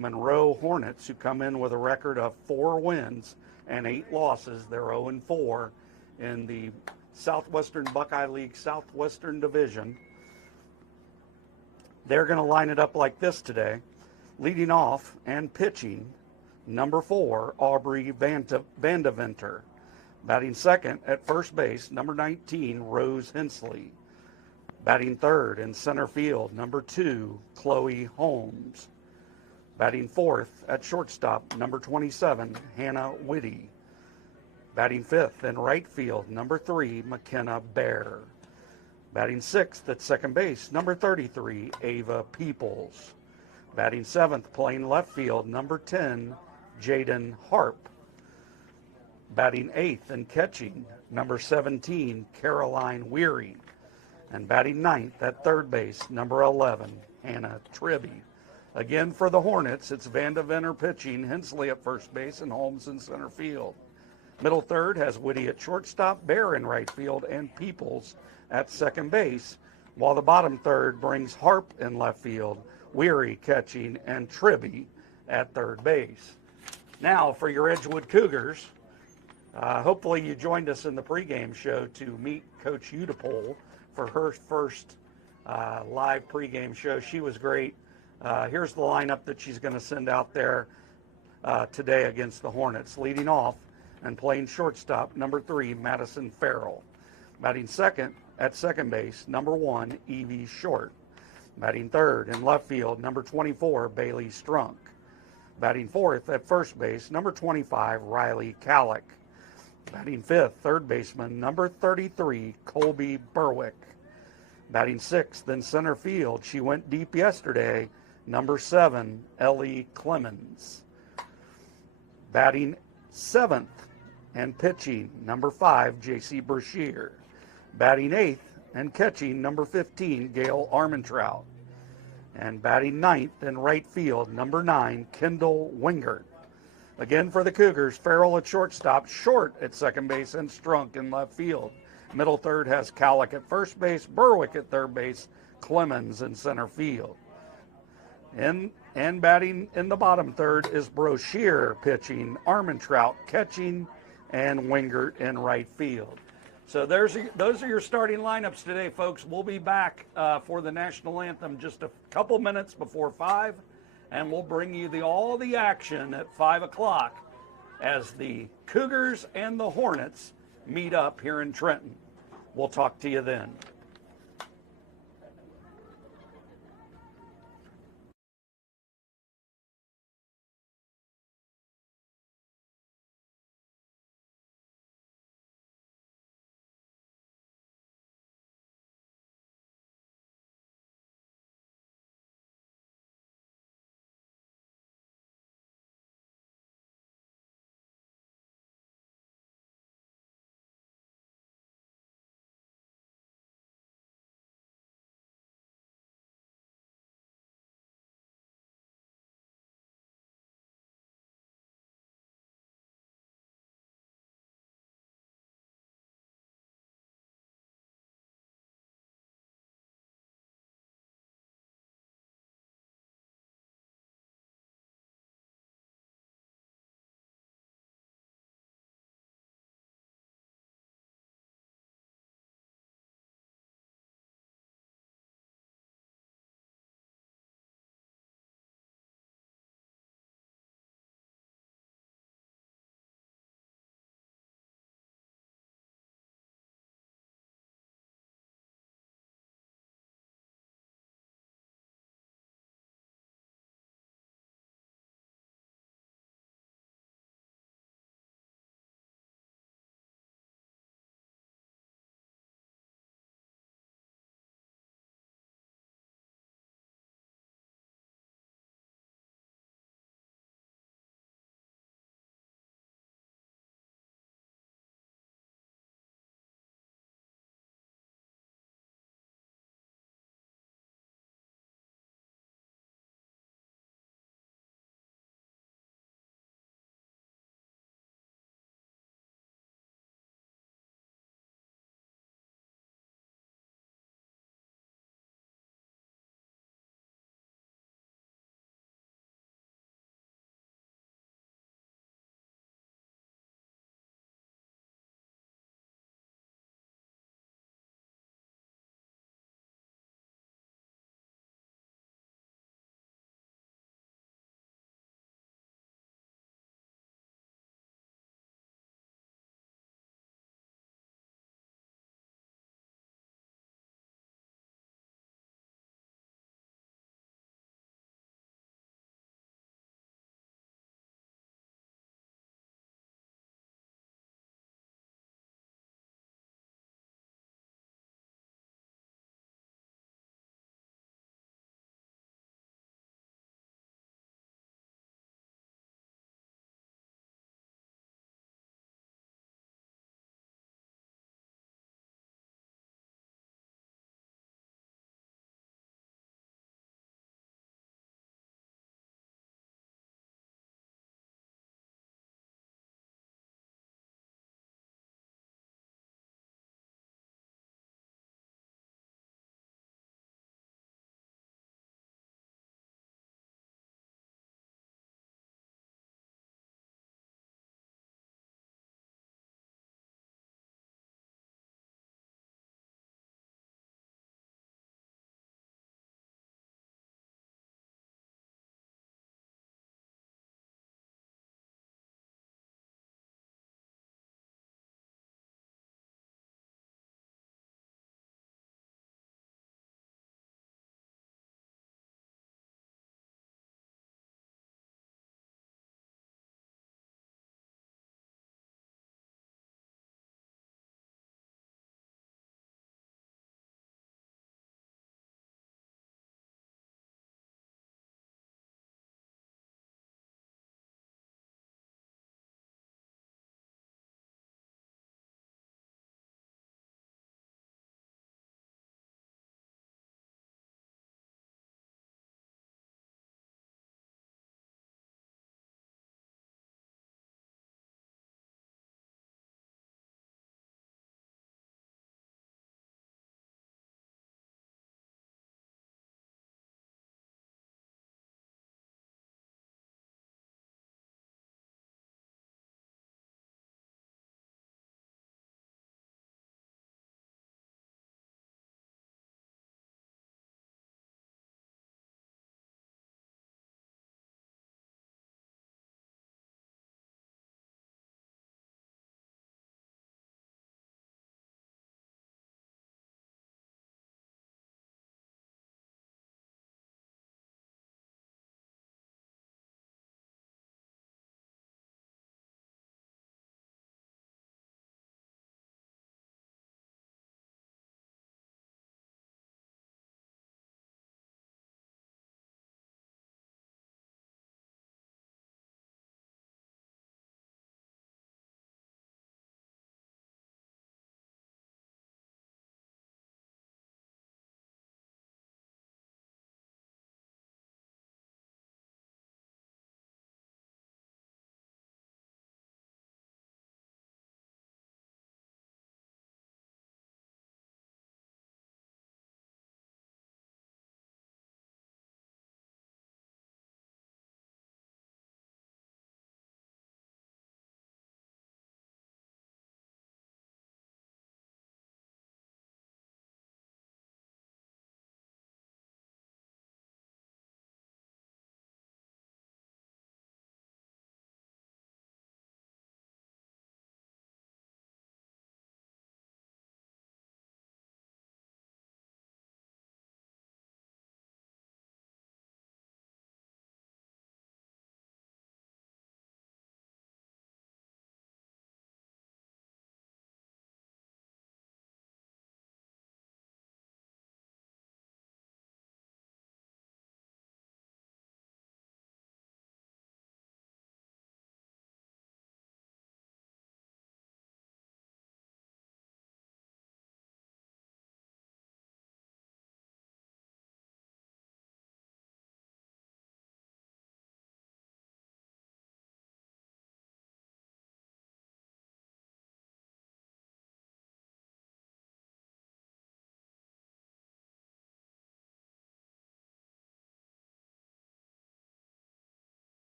Monroe Hornets, who come in with a record of 4 wins and 8 losses. They're 0-4 in the Southwestern Buckeye League Southwestern Division. They're going to line it up like this today. Leading off and pitching, number 4, Aubrey Vandeventer. Batting second at first base, number 19, Rose Hensley. Batting third in center field, number 2, Chloe Holmes. Batting fourth at shortstop, number 27, Hannah Whitty. Batting fifth in right field, number 3, McKenna Bear. Batting sixth at second base, number 33, Ava Peoples. Batting seventh, playing left field, number 10, Jaden Harp. Batting eighth and catching, number 17, Caroline Weary. And batting ninth at third base, number 11, Hannah Tribby. Again, for the Hornets, it's Vandeventer pitching, Hensley at first base, and Holmes in center field. Middle third has Whitty at shortstop, Bear in right field, and Peoples at second base, while the bottom third brings Harp in left field, Weary catching, and Tribby at third base. Now, for your Edgewood Cougars, hopefully you joined us in the pregame show to meet Coach Udapole for her first live pregame show. She was great. Here's the lineup that she's going to send out there today against the Hornets. Leading off and playing shortstop, number 3, Madison Farrell. Batting second at second base, number 1, Evie Short. Batting third in left field, number 24, Bailey Strunk. Batting fourth at first base, number 25, Riley Calick. Batting fifth, third baseman, number 33, Colby Berwick. Batting sixth in center field, she went deep yesterday, number 7, Ellie Clemens. Batting seventh and pitching, number 5, J.C. Brashear. Batting eighth and catching, number 15, Gail Armentrout. And batting ninth in right field, number 9, Kendall Wingert. Again for the Cougars, Farrell at shortstop, Short at second base, and Strunk in left field. Middle third has Calick at first base, Berwick at third base, Clemens in center field. And batting in the bottom third is Brashear pitching, Armentrout catching, and Wingert in right field. So those are your starting lineups today, folks. We'll be back for the national anthem just a couple minutes before 5, and we'll bring you all the action at 5 o'clock as the Cougars and the Hornets meet up here in Trenton. We'll talk to you then.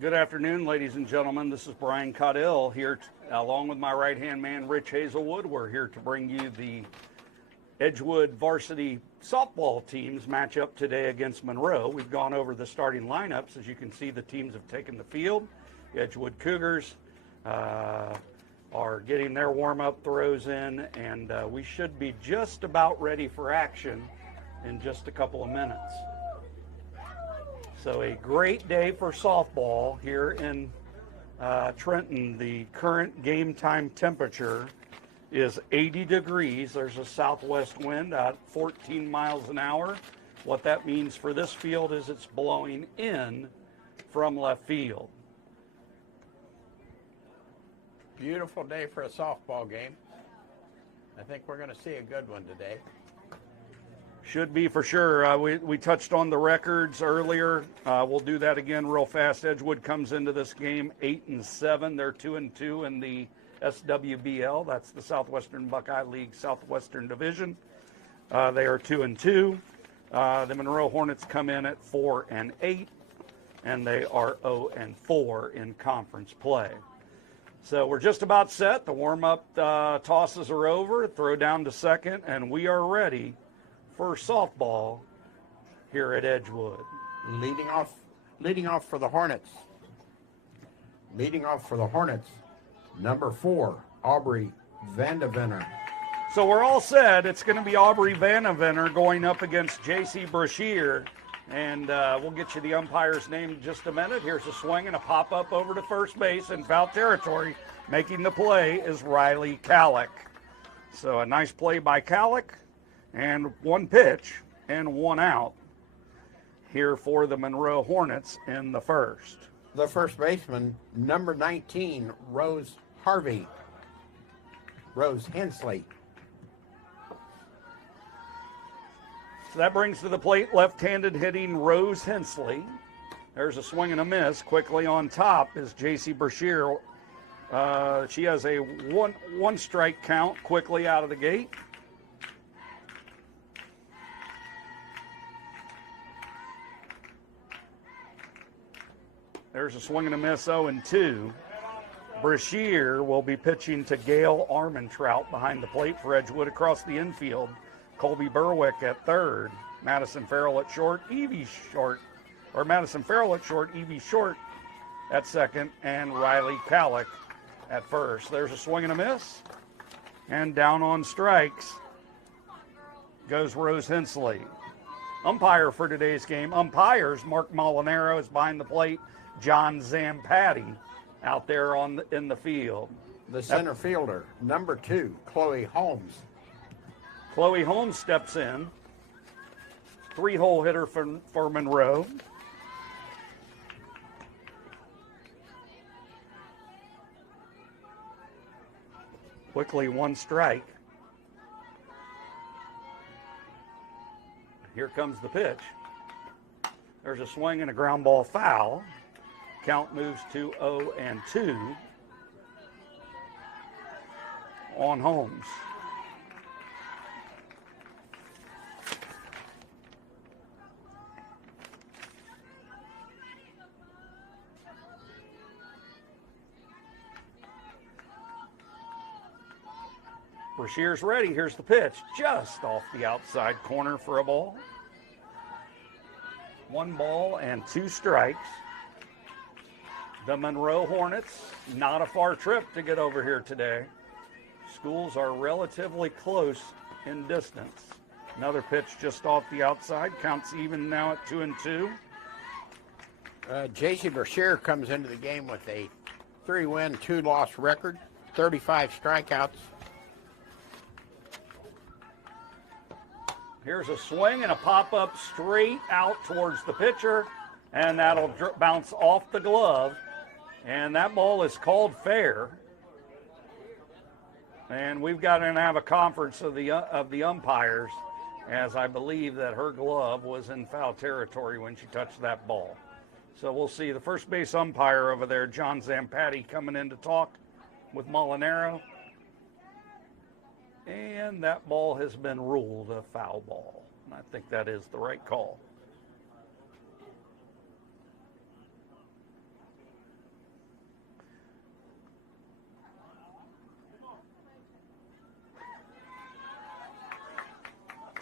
Good afternoon, ladies and gentlemen. This is Brian Caudill here, along with my right-hand man, Rich Hazelwood. We're here to bring you the Edgewood Varsity softball teams matchup today against Monroe. We've gone over the starting lineups. As you can see, the teams have taken the field. The Edgewood Cougars are getting their warm-up throws in, and we should be just about ready for action in just a couple of minutes. So a great day for softball here in Trenton. The current game time temperature is 80 degrees. There's a southwest wind at 14 miles an hour. What that means for this field is it's blowing in from left field. Beautiful day for a softball game. I think we're going to see a good one today. Should be for sure. We touched on the records earlier. We'll do that again real fast. Edgewood comes into this game 8-7. They're 2-2 in the SWBL. That's the Southwestern Buckeye League Southwestern Division. They are 2-2. The Monroe Hornets come in at 4-8, and they are 0-4 in conference play. So we're just about set. The warm-up tosses are over. Throw down to second, and we are ready for softball here at Edgewood. Leading off for the Hornets. Number 4, Aubrey Vandeventer. So we're all set. It's going to be Aubrey Vandeventer going up against J.C. Brashear, and we'll get you the umpire's name in just a minute. Here's a swing and a pop-up over to first base in foul territory. Making the play is Riley Kallick. So a nice play by Kallick. And one pitch and one out here for the Monroe Hornets in the first. The first baseman, number 19, Rose Hensley. So that brings to the plate left-handed hitting Rose Hensley. There's a swing and a miss. Quickly on top is J.C. Brashear. She has a one strike count quickly out of the gate. There's a swing and a miss, 0-2. Brashear will be pitching to Gail Armentrout behind the plate for Edgewood. Across the infield, Colby Berwick at third. Madison Farrell at short, Evie Short at second, and Riley Kallick at first. There's a swing and a miss. And down on strikes goes Rose Hensley. Umpire for today's game. Umpires, Mark Molinaro is behind the plate. John Zampatti out there in the field. The center fielder, number 2, Chloe Holmes. Chloe Holmes steps in. 3-hole hitter for Monroe. Quickly one strike. Here comes the pitch. There's a swing and a ground ball foul. Count moves to 0-2 on Holmes. Brashear's ready. Here's the pitch. Just off the outside corner for a ball. 1 ball and 2 strikes. The Monroe Hornets, not a far trip to get over here today. Schools are relatively close in distance. Another pitch just off the outside. Counts even now at 2-2. J.C. Brashear comes into the game with a 3-win, 2-loss record, 35 strikeouts. Here's a swing and a pop-up straight out towards the pitcher, and that'll bounce off the glove. And that ball is called fair. And we've got to have a conference of the umpires, as I believe that her glove was in foul territory when she touched that ball. So we'll see the first base umpire over there, John Zampatti, coming in to talk with Molinaro. And that ball has been ruled a foul ball. And I think that is the right call.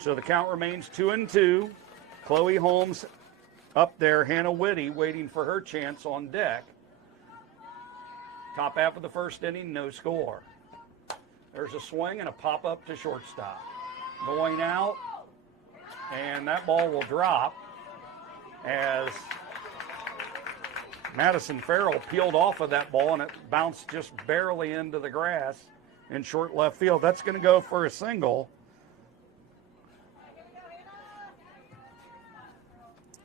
So the count remains 2-2. Chloe Holmes up there, Hannah Whitty waiting for her chance on deck. Top half of the first inning, no score. There's a swing and a pop-up to shortstop. Going out, and that ball will drop as Madison Farrell peeled off of that ball, and it bounced just barely into the grass in short left field. That's going to go for a single.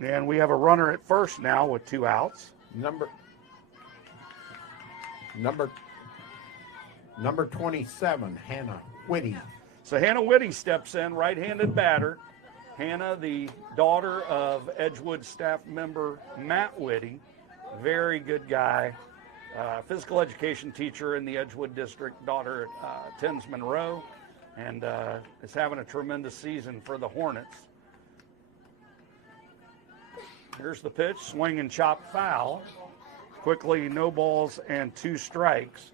And we have a runner at first now with 2 outs. Number 27, Hannah Whitty. So Hannah Whitty steps in, right-handed batter. Hannah, the daughter of Edgewood staff member Matt Whitty, very good guy, physical education teacher in the Edgewood district, daughter attends Monroe, and is having a tremendous season for the Hornets. Here's the pitch, swing and chop foul. Quickly, no balls and 2 strikes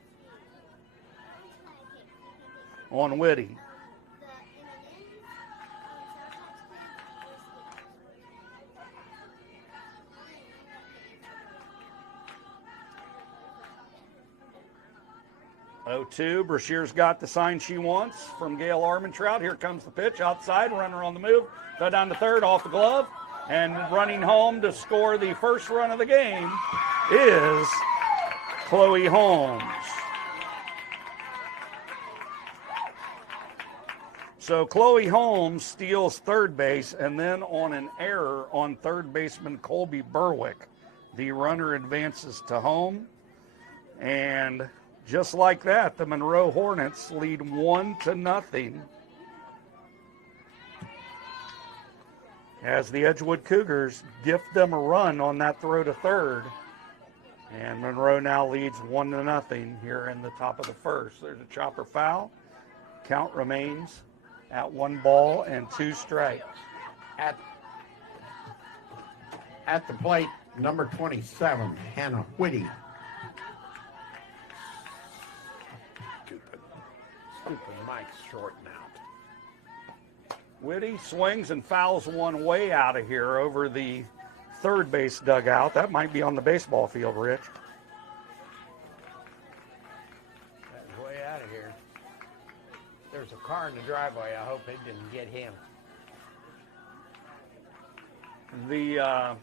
on Whitty. Oh, 2. Brashear's got the sign she wants from Gail Armentrout. Here comes the pitch outside, runner on the move. Go down to third, off the glove. And running home to score the first run of the game is Chloe Holmes. So Chloe Holmes steals third base, and then on an error on third baseman Colby Berwick, the runner advances to home. And just like that, the Monroe Hornets lead 1-0 as the Edgewood Cougars gift them a run on that throw to third. And Monroe now leads 1-0 here in the top of the first. There's a chopper foul. Count remains at 1 ball and 2 strikes. At the plate, number 27, Hannah Whitty. Stupid Mike's shorting out. Whitty swings and fouls one way out of here over the third base dugout. That might be on the baseball field, Rich. That's way out of here. There's a car in the driveway. I hope it didn't get him. The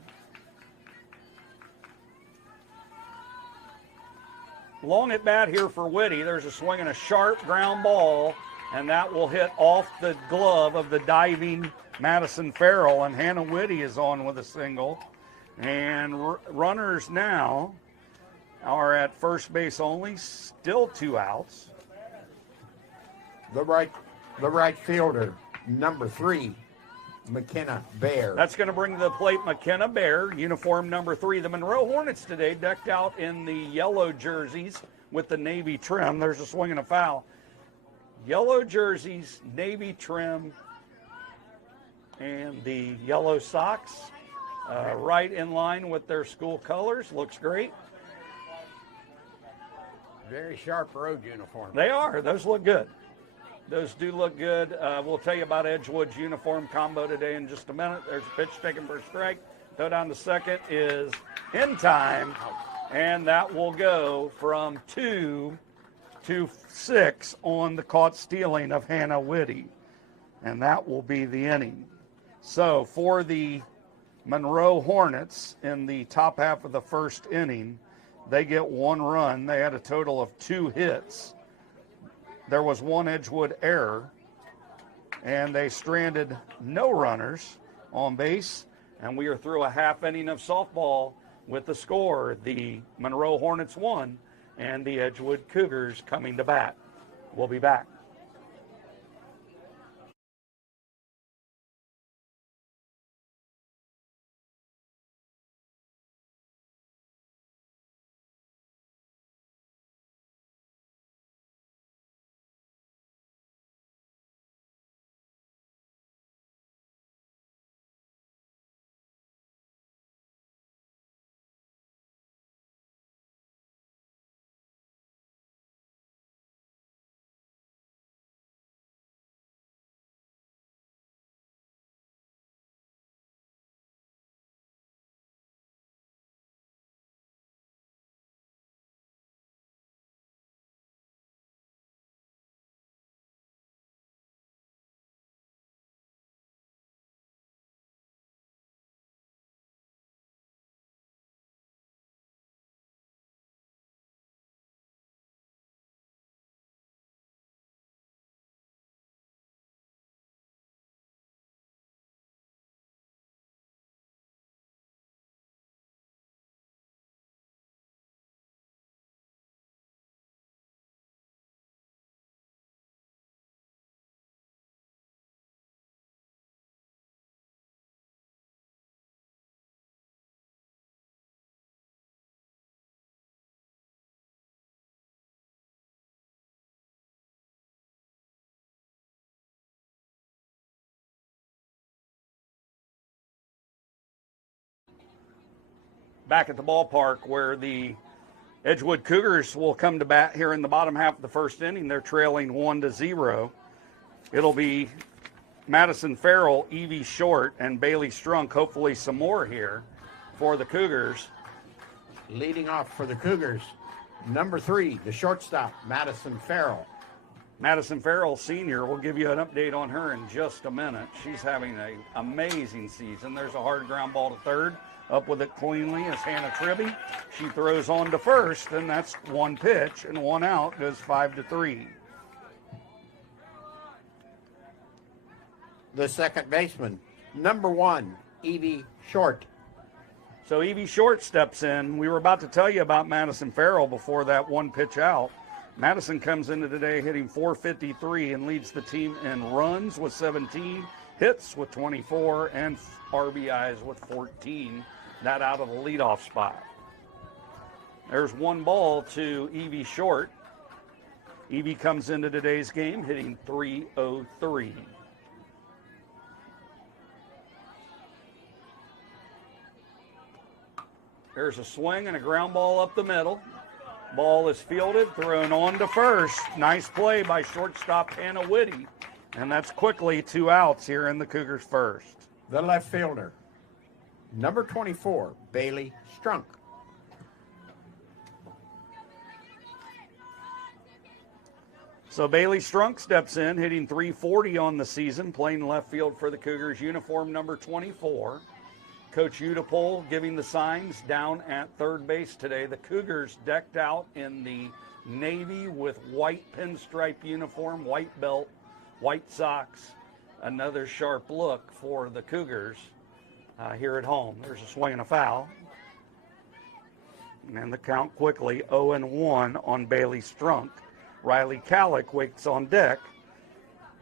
long at bat here for Whitty. There's a swing and a sharp ground ball, and that will hit off the glove of the diving Madison Farrell, and Hannah Whitty is on with a single. And runners now are at first base only, still 2 outs. The right fielder, number 3, McKenna Bear. That's going to bring to the plate McKenna Bear, uniform number 3. The Monroe Hornets today decked out in the yellow jerseys with the navy trim. There's a swing and a foul. Yellow jerseys, navy trim, and the yellow socks, right in line with their school colors. Looks great. Very sharp road uniform. They are. Those look good. Those do look good. We'll tell you about Edgewood's uniform combo today in just a minute. There's a pitch taken for a strike. Throw down to second is in time, and that will go from 2 to 6 on the caught stealing of Hannah Whitty, and that will be the inning. So for the Monroe Hornets in the top half of the first inning, they get 1 run. They had a total of 2 hits. There was 1 Edgewood error, and they stranded no runners on base, and we are through a half inning of softball with the score, the Monroe Hornets 1 and the Edgewood Cougars coming to bat. We'll be back. back at the ballpark where the Edgewood Cougars will come to bat here in the bottom half of the first inning. They're trailing 1-0. It'll be Madison Farrell, Evie Short, and Bailey Strunk, hopefully some more here for the Cougars. Leading off for the Cougars, number 3, the shortstop, Madison Farrell. Madison Farrell, senior, we'll give you an update on her in just a minute. She's having an amazing season. There's a hard ground ball to third. Up with it cleanly is Hannah Tribby. She throws on to first, and that's one pitch, and one out, goes 5-3. The second baseman, number 1, Evie Short. So Evie Short steps in. We were about to tell you about Madison Farrell before that one pitch out. Madison comes into today hitting .453 and leads the team in runs with 17, hits with 24, and RBIs with 14. That out of the leadoff spot. There's one ball to Evie Short. Evie comes into today's game hitting .303. There's a swing and a ground ball up the middle. Ball is fielded, thrown on to first. Nice play by shortstop Hannah Whitty. And that's quickly 2 outs here in the Cougars' first. The left fielder, number 24, Bailey Strunk. So Bailey Strunk steps in, hitting .340 on the season, playing left field for the Cougars, uniform number 24. Coach Udapole giving the signs down at third base today. The Cougars decked out in the navy with white pinstripe uniform, white belt, white socks. Another sharp look for the Cougars here at home. There's a swing and a foul. And the count quickly 0-1 on Bailey Strunk. Riley Calick waits on deck,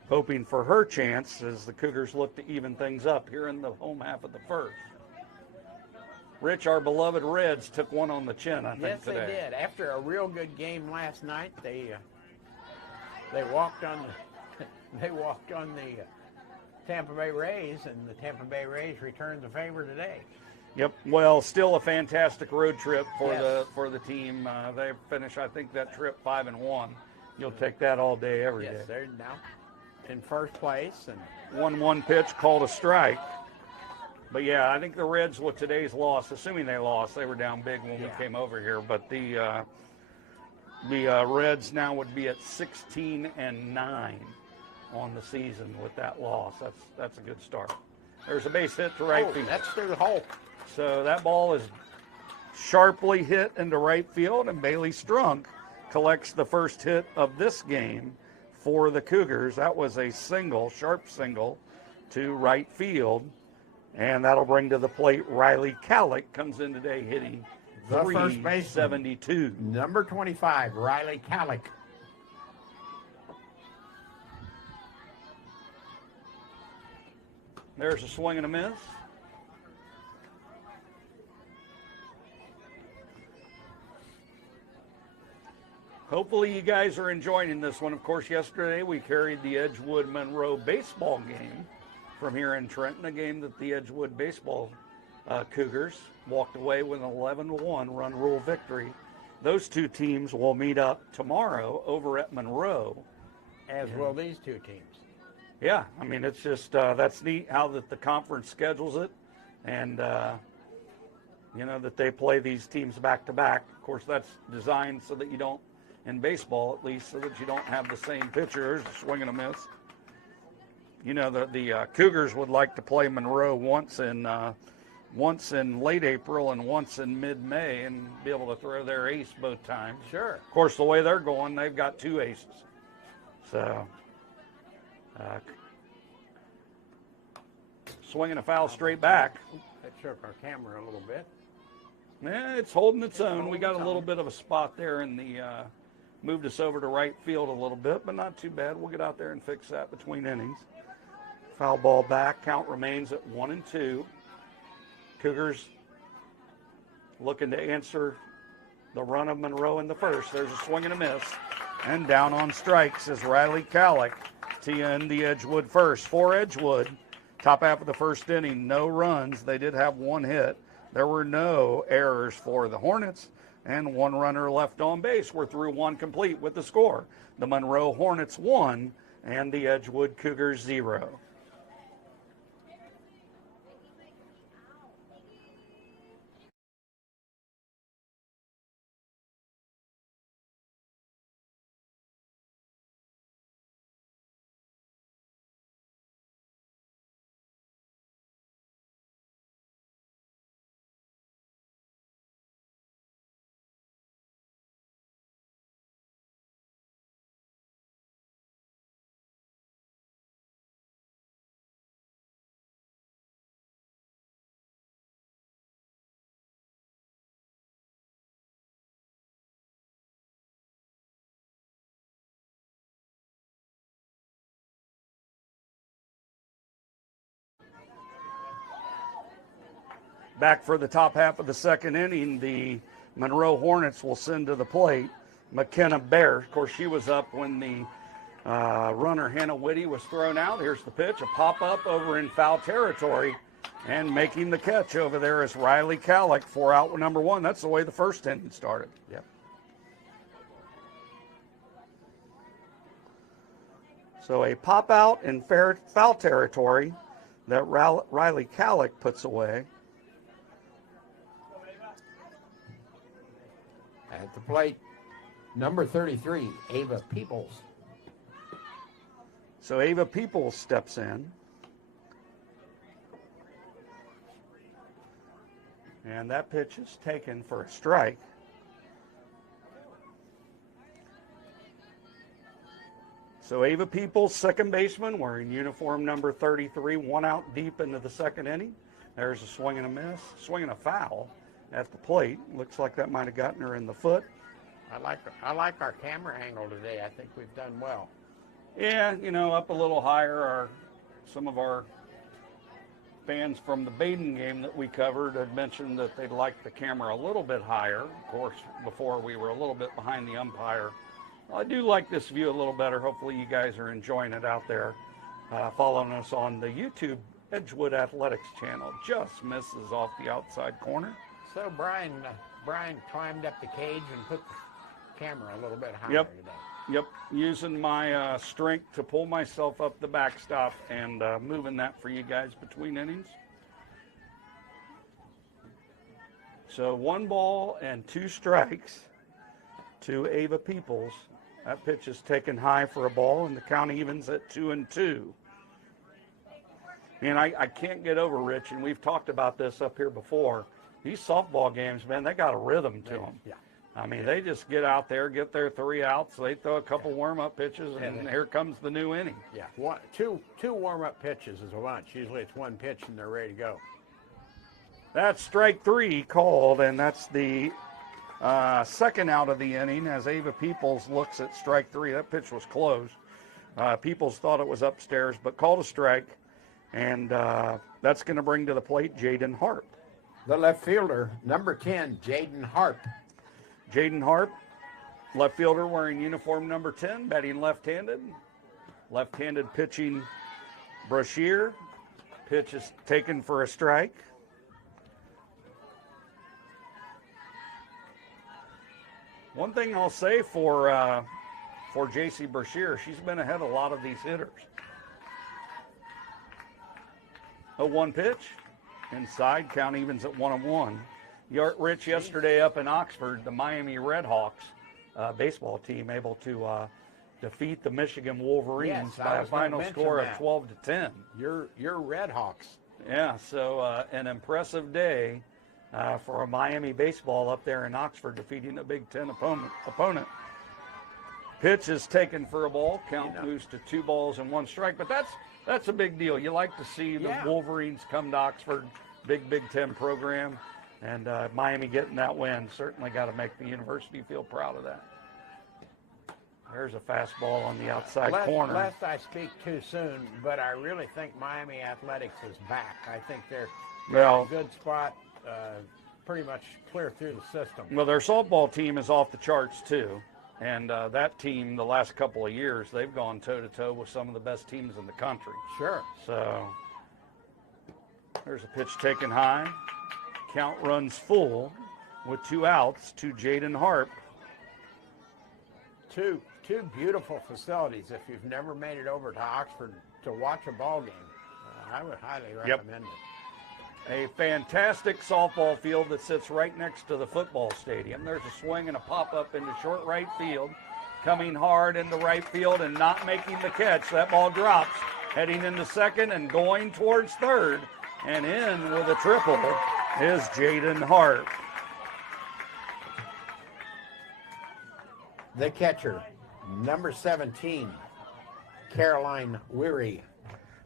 hoping for her chance as the Cougars look to even things up here in the home half of the first. Rich, our beloved Reds took one on the chin, I think, today. Yes, they did. After a real good game last night, they walked on the Tampa Bay Rays, and the Tampa Bay Rays returned the favor today. Yep. Well, still a fantastic road trip for Yes. the team. They finished, I think, that trip 5-1. You'll take that all day, every day. Yes, they're now in first place, and 1-1 pitch called a strike. But yeah, I think the Reds with today's loss, assuming they lost, they were down big when we came over here. But the Reds now would be at 16-9 on the season with that loss. That's a good start. There's a base hit to right field. That's through the hole. So that ball is sharply hit into right field, and Bailey Strunk collects the first hit of this game for the Cougars. That was a single, sharp single to right field. And that'll bring to the plate Riley Calick, comes in today hitting The first baseman, 372. number 25, Riley Calick. There's a swing and a miss. Hopefully you guys are enjoying this one. Of course, yesterday we carried the Edgewood Monroe baseball game from here in Trenton, a game that the Edgewood baseball Cougars walked away with an 11-1 run rule victory. Those two teams will meet up tomorrow over at Monroe. As will these two teams. Yeah, I mean, it's just, that's neat how that the conference schedules it, and, you know, that they play these teams back to back. Of course, that's designed so that you don't, in baseball at least, so that you don't have the same pitchers, a swing and a miss. You know, the Cougars would like to play Monroe once in late April and once in mid-May and be able to throw their ace both times. Sure. Of course, the way they're going, they've got 2 aces. So, swinging a foul straight back. That shook our camera a little bit. Yeah, it's holding its own. We got a little bit of a spot there in the, moved us over to right field a little bit, but not too bad. We'll get out there and fix that between innings. Foul ball back. Count remains at 1-2. Cougars looking to answer the run of Monroe in the first. There's a swing and a miss. And down on strikes is Riley Calick to end the Edgewood first. For Edgewood, top half of the first inning, no runs. They did have one hit. There were no errors for the Hornets, and 1 runner left on base. We're through 1 complete with the score. The Monroe Hornets 1 and the Edgewood Cougars 0. Back for the top half of the second inning, the Monroe Hornets will send to the plate McKenna Bear. Of course, she was up when the runner Hannah Whitty was thrown out. Here's the pitch, a pop-up over in foul territory, and making the catch over there is Riley Calick for out number 1. That's the way the first inning started. Yep. So a pop-out in foul territory that Riley Calick puts away. At the plate, number 33, Ava Peoples. So Ava Peoples steps in. And that pitch is taken for a strike. So Ava Peoples, second baseman, wearing uniform number 33, 1 out deep into the second inning. There's a swing and a miss, swing and a foul at the plate. Looks like that might have gotten her in the foot. I like our camera angle today. I think we've done well. Yeah, you know, up a little higher. Some of our fans from the Baden game that we covered had mentioned that they'd like the camera a little bit higher. Of course, before we were a little bit behind the umpire. Well, I do like this view a little better. Hopefully you guys are enjoying it out there. Following us on the YouTube Edgewood Athletics channel. Just misses off the outside corner. So Brian climbed up the cage and put the camera a little bit higher today. Yep, using my strength to pull myself up the backstop and moving that for you guys between innings. So 1 ball and 2 strikes to Ava Peoples. That pitch is taken high for a ball, and the count evens at 2-2. And I can't get over, Rich, and we've talked about this up here before. These softball games, man, they got a rhythm to them. Yeah. I mean, they just get out there, get their 3 outs, they throw a couple warm-up pitches, and here comes the new inning. Yeah, two warm-up pitches is a bunch. Usually it's 1 pitch and they're ready to go. That's strike 3 called, and that's the second out of the inning as Ava Peoples looks at strike 3. That pitch was closed. Peoples thought it was upstairs, but called a strike, and that's going to bring to the plate Jaden Harp. The left fielder, number 10, Jaden Harp. Jaden Harp, left fielder wearing uniform number 10, batting left-handed. Left-handed pitching Brashear. Pitch is taken for a strike. One thing I'll say for J.C. Brashear, she's been ahead of a lot of these hitters. A 1 pitch, inside, count evens at 1-1. Rich, yesterday up in Oxford, the Miami Redhawks baseball team able to defeat the Michigan Wolverines by a final score of 12-10. Your Redhawks. Yeah, so an impressive day for a Miami baseball up there in Oxford, defeating a Big Ten opponent. Pitch is taken for a ball. Count moves to 2 balls and 1 strike. But that's a big deal. You like to see the Wolverines come to Oxford, big Big Ten program. And Miami getting that win certainly got to make the university feel proud of that. There's a fastball on the outside corner. Lest I speak too soon, but I really think Miami Athletics is back. I think they're in a good spot, pretty much clear through the system. Well, their softball team is off the charts too. And that team, the last couple of years, they've gone toe-to-toe with some of the best teams in the country. Sure. So there's a pitch taken high. Count runs full with 2 outs to Jaden Harp. Two beautiful facilities. If you've never made it over to Oxford to watch a ball game, I would highly recommend it. A fantastic softball field that sits right next to the football stadium. There's a swing and a pop-up into short right field. Coming hard into right field and not making the catch. That ball drops. Heading into second and going towards third. And in with a triple is Jaden Hart. The catcher, number 17, Caroline Weary.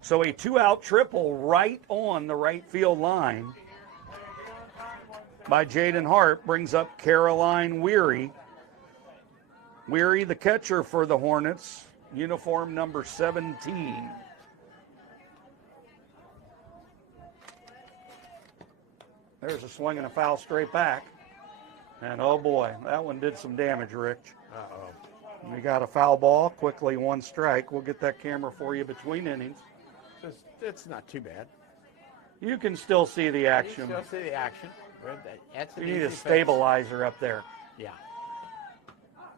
So a 2-out triple right on the right field line by Jaden Hart brings up Caroline Weary. Weary, the catcher for the Hornets, uniform number 17. There's a swing and a foul straight back. And oh boy, that one did some damage, Rich. Uh-oh. We got a foul ball, quickly 1 strike. We'll get that camera for you between innings. It's not too bad. You can still see the action. You can still see the action. That's You need a stabilizer up there. Yeah.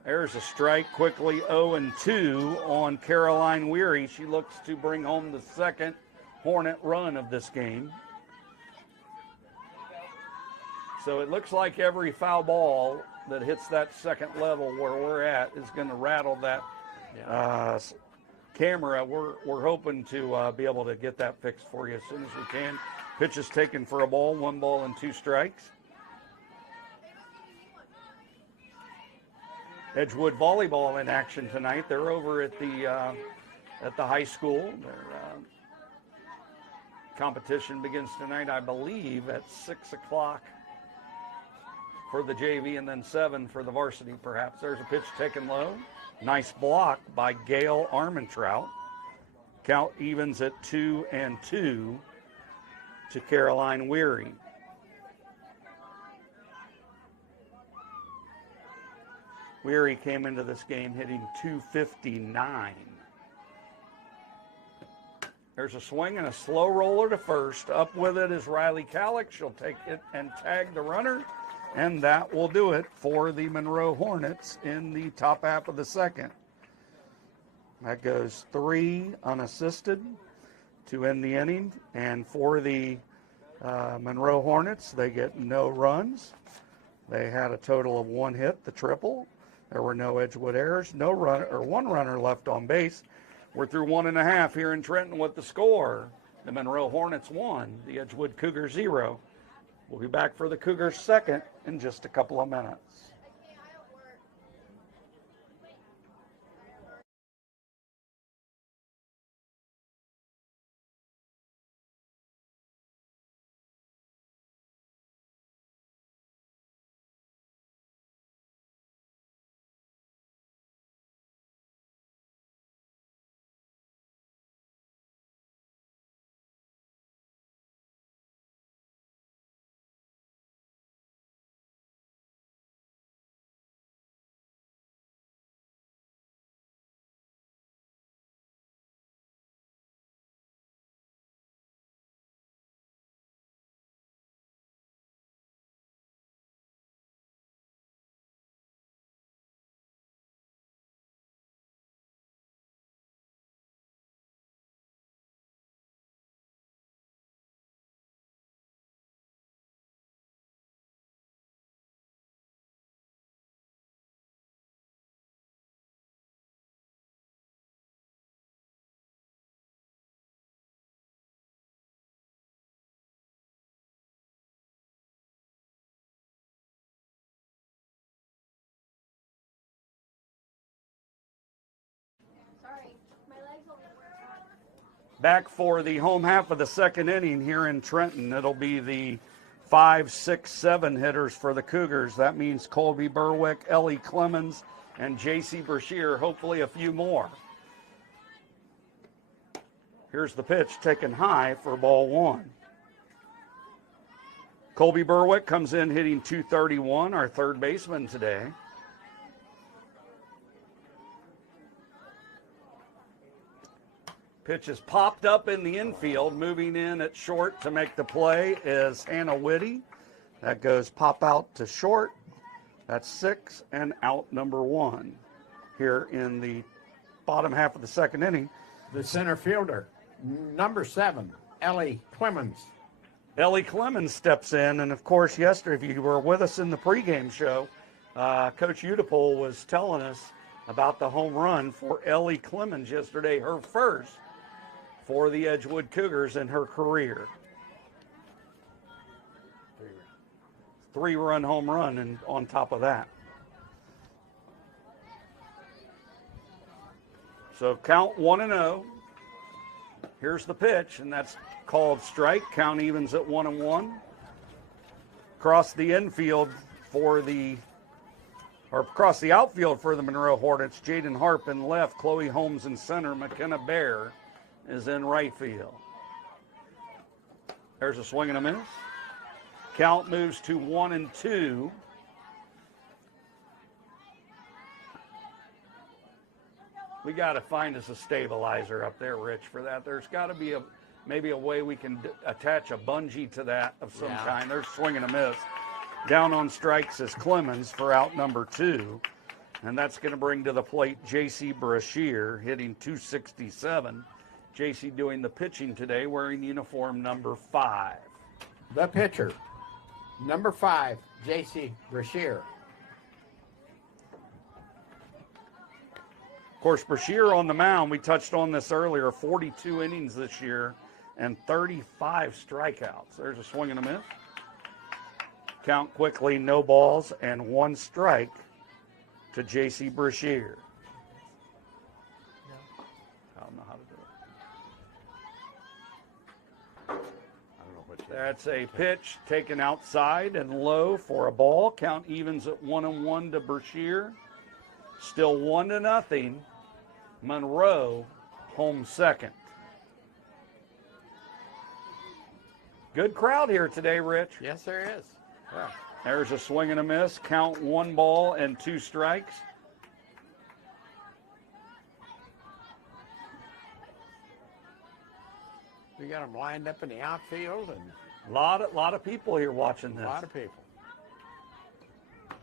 There's a strike, quickly 0-2 on Caroline Weary. She looks to bring home the second Hornet run of this game. So it looks like every foul ball that hits that second level where we're at is going to rattle that camera. We're hoping to be able to get that fixed for you as soon as we can. Pitch is taken for a ball, 1 ball and 2 strikes. Edgewood volleyball in action tonight. They're over at the high school. Their competition begins tonight, I believe, at 6 o'clock for the JV and then 7 for the varsity, perhaps. There's a pitch taken low. Nice block by Gail Armentrout. Count evens at 2-2 to Caroline Weary. Weary came into this game hitting .259. There's a swing and a slow roller to first. Up with it is Riley Calick. She'll take it and tag the runner. And that will do it for the Monroe Hornets in the top half of the second. That goes 3 unassisted to end the inning. And for the Monroe Hornets, they get no runs. They had a total of 1 hit, the triple. There were no Edgewood errors, no run or 1 runner left on base. We're through 1.5 here in Trenton with the score. The Monroe Hornets 1, the Edgewood Cougars 0. We'll be back for the Cougars second in just a couple of minutes. Back for the home half of the second inning here in Trenton. It'll be the 5, 6, 7 hitters for the Cougars. That means Colby Berwick, Ellie Clemens, and J.C. Brashear, hopefully a few more. Here's the pitch taken high for ball 1. Colby Berwick comes in hitting .231, our third baseman today. Pitch is popped up in the infield. Moving in at short to make the play is Hannah Whitty. That goes pop out to short. That's 6 and out number 1 here in the bottom half of the second inning. The center fielder, number 7, Ellie Clemens. Ellie Clemens steps in, and of course, yesterday, if you were with us in the pregame show, Coach Udipole was telling us about the home run for Ellie Clemens yesterday, her first for the Edgewood Cougars in her career. 3-run home run, and on top of that. So count 1-0. Here's the pitch, and that's called strike. Count evens at 1-1. Across the outfield for the Monroe Hornets, Jaden Harp in left, Chloe Holmes in center, McKenna Bear is in right field. There's a swing and a miss. Count moves to 1-2. We got to find us a stabilizer up there, Rich, for that. There's got to be maybe a way we can attach a bungee to that of some kind. There's swing and a miss. Down on strikes is Clemens for out number 2. And that's going to bring to the plate J.C. Brashear, hitting .267. J.C. doing the pitching today, wearing uniform number 5. The pitcher, number 5, J.C. Brashear. Of course, Brashear on the mound, we touched on this earlier, 42 innings this year and 35 strikeouts. There's a swing and a miss. Count quickly, no balls and 1 strike to J.C. Brashear. I don't know how to do it. That's a pitch taken outside and low for a ball. Count evens at 1-1 to Brashear. Still 1-0. Monroe home second. Good crowd here today, Rich. Yes, there is. Yeah. There's a swing and a miss. Count 1 ball and 2 strikes. We got them lined up in the outfield, and A lot of people here watching this. a lot of people.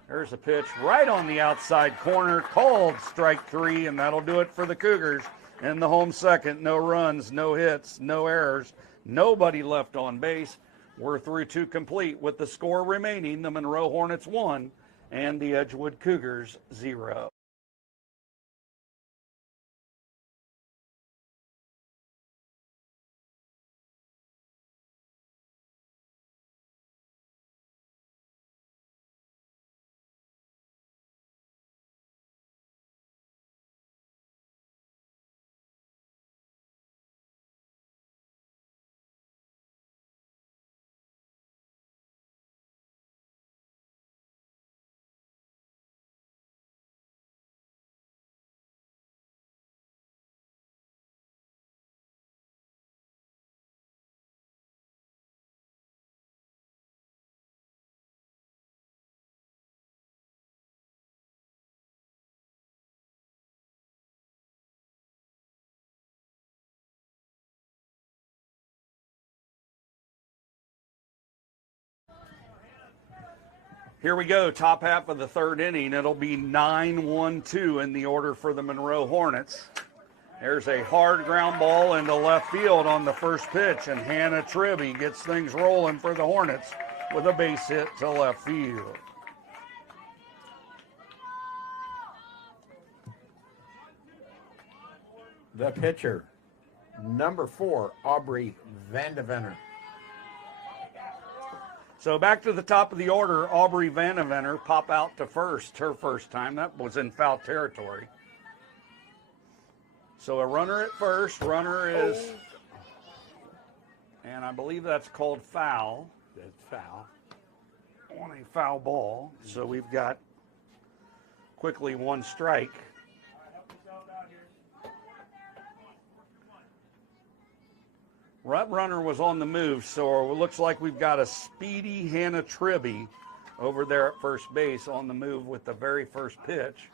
There's a pitch right on the outside corner, called strike 3, and that'll do it for the Cougars. In the home second, no runs, no hits, no errors, nobody left on base. We're through 2 complete with the score remaining, the Monroe Hornets 1 and the Edgewood Cougars 0. Here we go, top half of the third inning. It'll be 9-1-2 in the order for the Monroe Hornets. There's a hard ground ball into left field on the first pitch, and Hannah Tribby gets things rolling for the Hornets with a base hit to left field. The pitcher, number 4, Aubrey Vandeventer. So back to the top of the order, Aubrey Vandeventer pop out to first, her first time. That was in foul territory. So a runner at first, runner is, and I believe that's called foul. That's foul. On a foul ball. So we've got quickly 1 strike. That runner was on the move, so it looks like we've got a speedy Hannah Tribby over there at first base on the move with the very first pitch.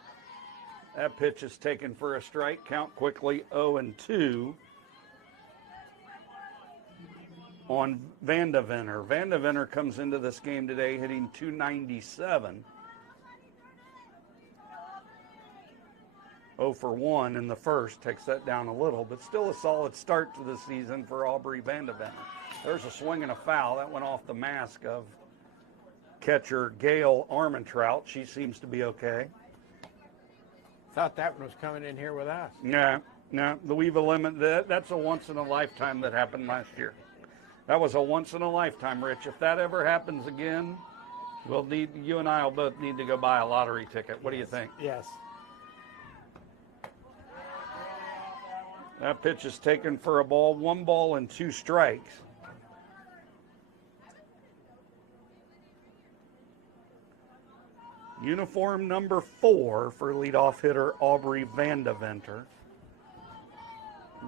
That pitch is taken for a strike. Count quickly 0-2. on Vandeventer. Vandeventer comes into this game today hitting 297. 0 for 1 in the first, takes that down a little, but still a solid start to the season for Aubrey Vandeventer. There's a swing and a foul. That went off the mask of catcher Gail Armentrout. She seems to be okay. Thought that one was coming in here with us. Yeah, no, we've eliminated that's a once in a lifetime that happened last year. That was a once in a lifetime, Rich. If that ever happens again, you and I will both need to go buy a lottery ticket. What do you think? Yes. That pitch is taken for a ball, 1 ball and 2 strikes. Uniform number 4 for leadoff hitter Aubrey Vandeventer.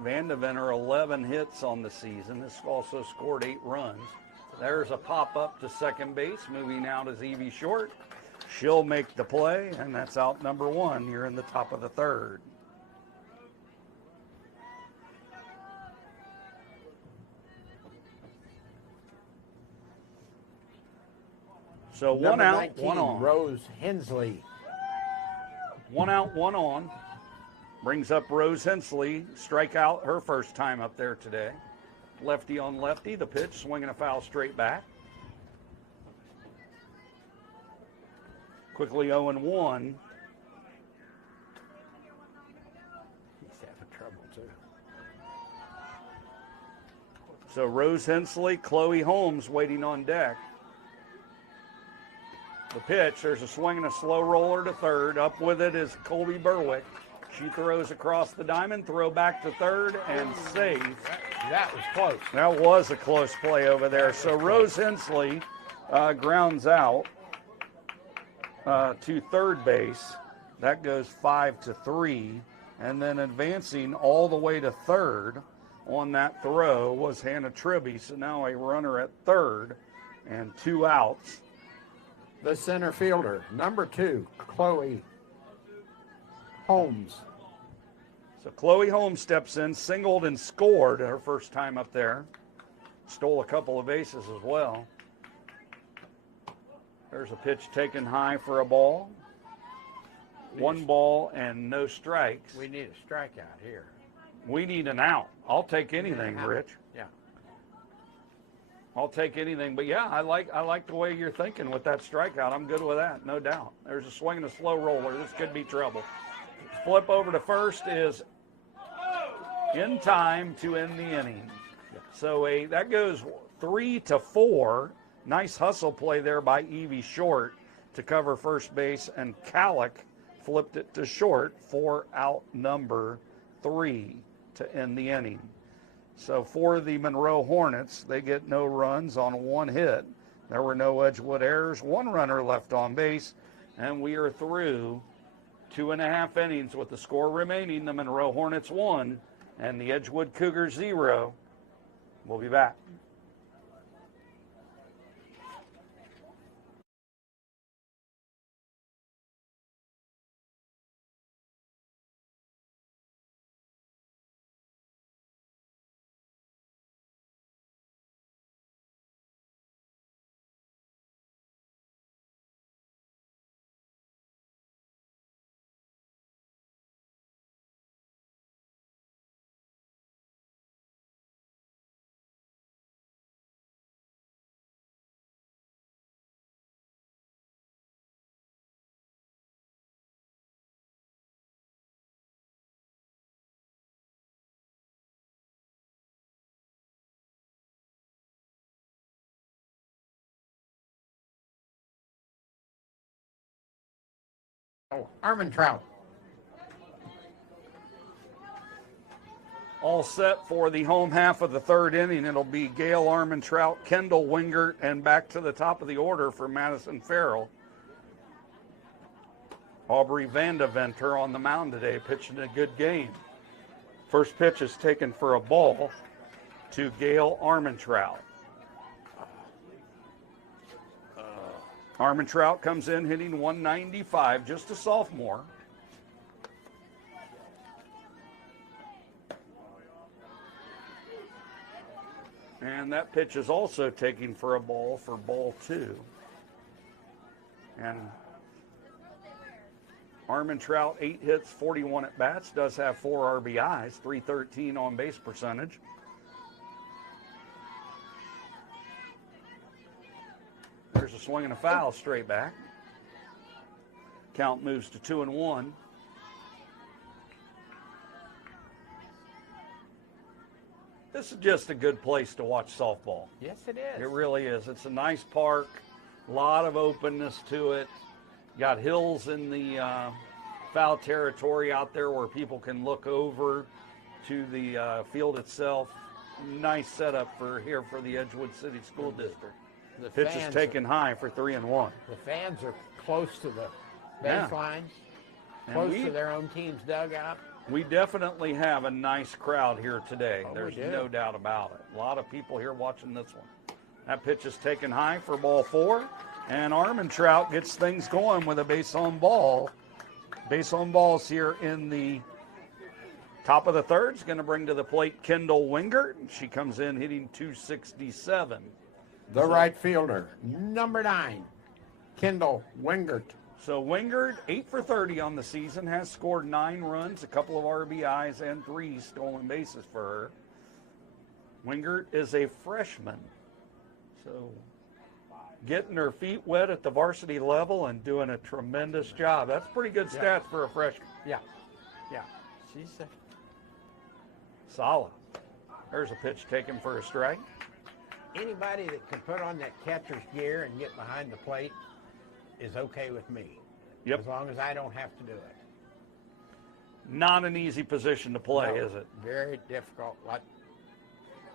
Vandeventer 11 hits on the season. This also scored 8 runs. There's a pop up to second base. Moving out is Evie Short. She'll make the play, and that's out number 1 here in the top of the third. So one Number out, 19, one on. Rose Hensley. 1 out, 1 on. Brings up Rose Hensley. Strike out her first time up there today. Lefty on lefty. The pitch, swinging a foul straight back. Quickly 0-1. He's having trouble, too. So Rose Hensley, Chloe Holmes waiting on deck. The pitch, there's a swing and a slow roller to third. Up with it is Colby Berwick. She throws across the diamond, throw back to third, and safe. That was close. That was a close play over there. So Rose Hensley grounds out to third base. That goes 5-3. And then advancing all the way to third on that throw was Hannah Tribby. So now a runner at third and 2 outs. The center fielder, number 2, Chloe Holmes. So Chloe Holmes steps in, singled and scored her first time up there. Stole a couple of bases as well. There's a pitch taken high for a ball. 1 ball and no strikes. We need a strikeout here. We need an out. I'll take anything, Rich. Yeah. I'll take anything. But yeah, I like the way you're thinking with that strikeout. I'm good with that, no doubt. There's a swing and a slow roller. This could be trouble. Flip over to first is in time to end the inning. So that goes 3-4. Nice hustle play there by Evie Short to cover first base, and Calick flipped it to short for out number 3 to end the inning. So for the Monroe Hornets, they get no runs on 1 hit. There were no Edgewood errors, 1 runner left on base, and we are through 2.5 innings with the score remaining. The Monroe Hornets 1 and the Edgewood Cougars 0. We'll be back. Oh, Armentrout. All set for the home half of the third inning. It'll be Gail Armentrout, Kendall Wingert, and back to the top of the order for Madison Farrell. Aubrey Vandeventer on the mound today, pitching a good game. First pitch is taken for a ball to Gail Armentrout. Armentrout comes in hitting 195, just a sophomore. And that pitch is also taken for a ball for ball 2. And Armin Trout, 8 hits, 41 at bats, does have 4 RBIs, 313 on base percentage. There's a swing and a foul straight back. Count moves to 2-1. This is just a good place to watch softball. Yes, it is. It really is. It's a nice park, a lot of openness to it. Got hills in the foul territory out there where people can look over to the field itself. Nice setup for here for the Edgewood City School District. The Pitch is taken high for 3-1. The fans are close to the Yeah. baselines, And close to their own team's dugout. We definitely have a nice crowd here today. Oh, we There's do. no doubt about it. A lot of people here watching this one. That pitch is taken high for ball 4, and Armin Trout gets things going with a base on ball. Base on balls here in the top of the third. Is going to bring to the plate Kendall Wingert. She comes in hitting .267. The right fielder, number 9, Kendall Wingert. So Wingert, 8 for 30 on the season, has scored 9 runs, a couple of RBIs, and 3 stolen bases for her. Wingert is a freshman, so getting her feet wet at the varsity level and doing a tremendous job. That's pretty good stats for a freshman. Yeah. She's Solid. There's a pitch taken for a strike. anybody that can put on that catcher's gear and get behind the plate is okay with me. Yep. As long as I don't have to do it. Not an easy position to play, No, is it? Very difficult.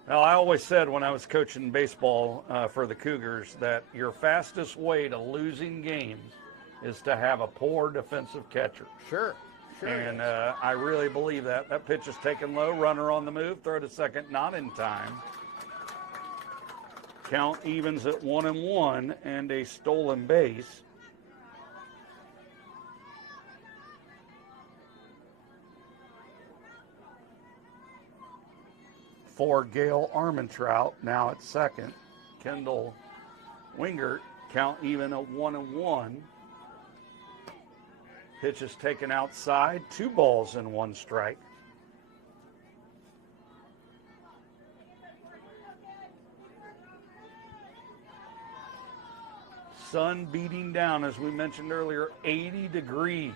Well, I always said when I was coaching baseball for the Cougars that your fastest way to losing games is to have a poor defensive catcher. Sure. And I really believe that. That pitch is taken low, runner on the move, throw to second, not in time. Count evens at 1-1 and a stolen base. For Gail Armentrout, now at second. Kendall Wingert, count even at 1-1. Pitch is taken outside, 2 balls and 1 strike. Sun beating down, as we mentioned earlier, 80 degrees.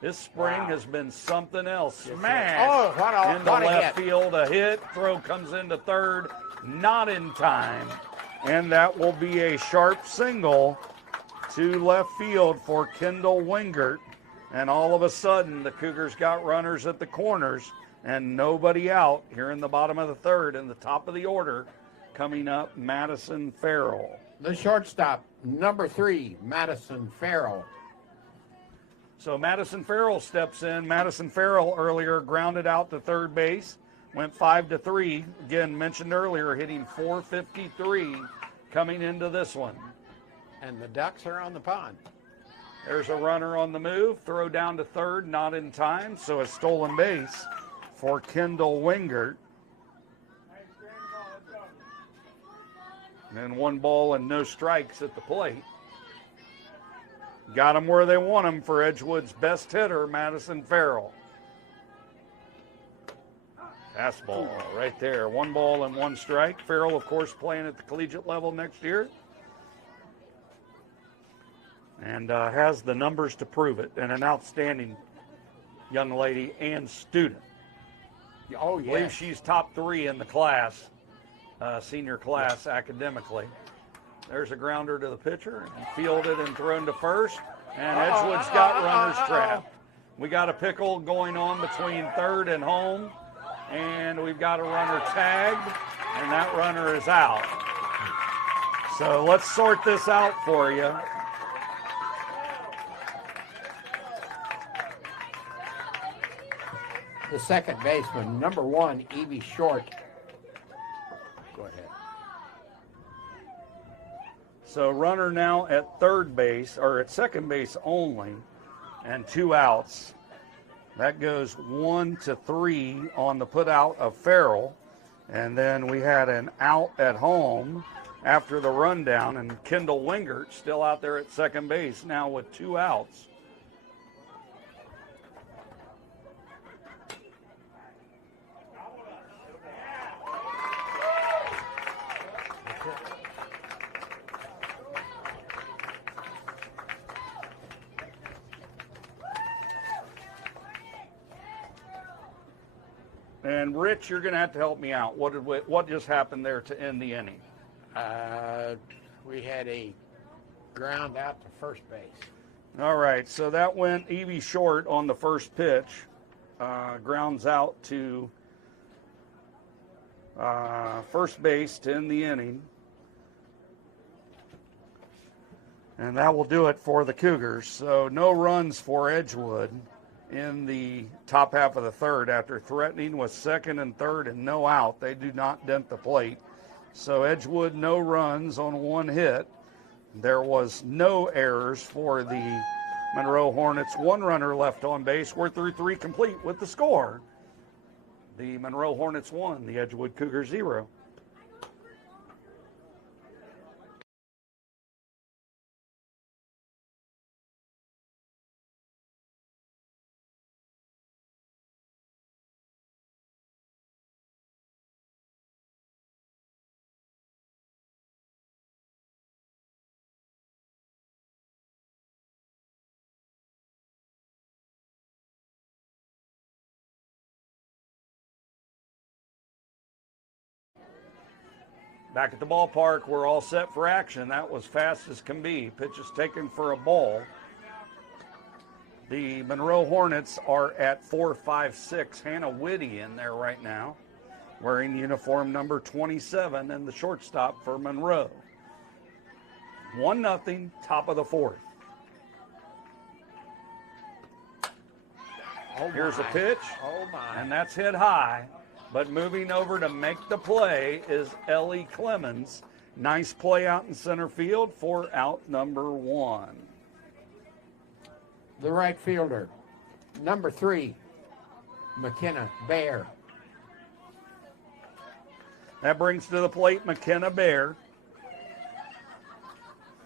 This spring has been something else. Smash into left field, a hit. Throw comes into third, not in time. And that will be a sharp single to left field for Kendall Wingert. And all of a sudden, the Cougars got runners at the corners and nobody out here in the bottom of the third. In the top of the order, coming up, Madison Farrell. The shortstop, number 3, Madison Farrell. So Madison Farrell steps in. Madison Farrell earlier grounded out to third base, went 5-3. Again, mentioned earlier, hitting .453 coming into this one. And the Ducks are on the pond. There's a runner on the move, throw down to third, not in time, so a stolen base for Kendall Wingert. And then 1 ball and no strikes at the plate. Got them where they want them for Edgewood's best hitter, Madison Farrell. Fastball right there, 1 ball and 1 strike. Farrell, of course, playing at the collegiate level next year. And has the numbers to prove it, and an outstanding young lady and student. Oh, I believe she's top 3 in the class, senior class academically. There's a grounder to the pitcher, and fielded and thrown to first, and Edgewood's got runners trapped. We got a pickle going on between third and home, and we've got a runner tagged, and that runner is out. So let's sort this out for you. The second baseman, number 1, Evie Short. Go ahead. So runner now at third base, or at second base only, and 2 outs. That goes 1-3 on the put out of Farrell. And then we had an out at home after the rundown, and Kendall Wingert still out there at second base now with 2 outs. And Rich, you're going to have to help me out. What just happened there to end the inning? We had a ground out to first base. All right, so that went Evie short on the first pitch. Grounds out to first base to end the inning. And that will do it for the Cougars. So no runs for Edgewood in the top half of the third after threatening with second and third and no out. They do not dent the plate. So Edgewood, no runs on 1 hit. There was no errors for the Monroe Hornets. 1 runner left on base. We're through 3 complete with the score. The Monroe Hornets 1, the Edgewood Cougars 0. Back at the ballpark, we're all set for action. That was fast as can be. Pitch is taken for a ball. The Monroe Hornets are at 4-5-6. Hannah Whitty in there right now, wearing uniform number 27 and the shortstop for Monroe. 1-0, top of the 4th. Oh Here's my. a pitch, Oh my. and that's hit high. But moving over to make the play is Ellie Clemens. Nice play out in center field for out number 1. The right fielder, number 3, McKenna Bear. That brings to the plate McKenna Bear.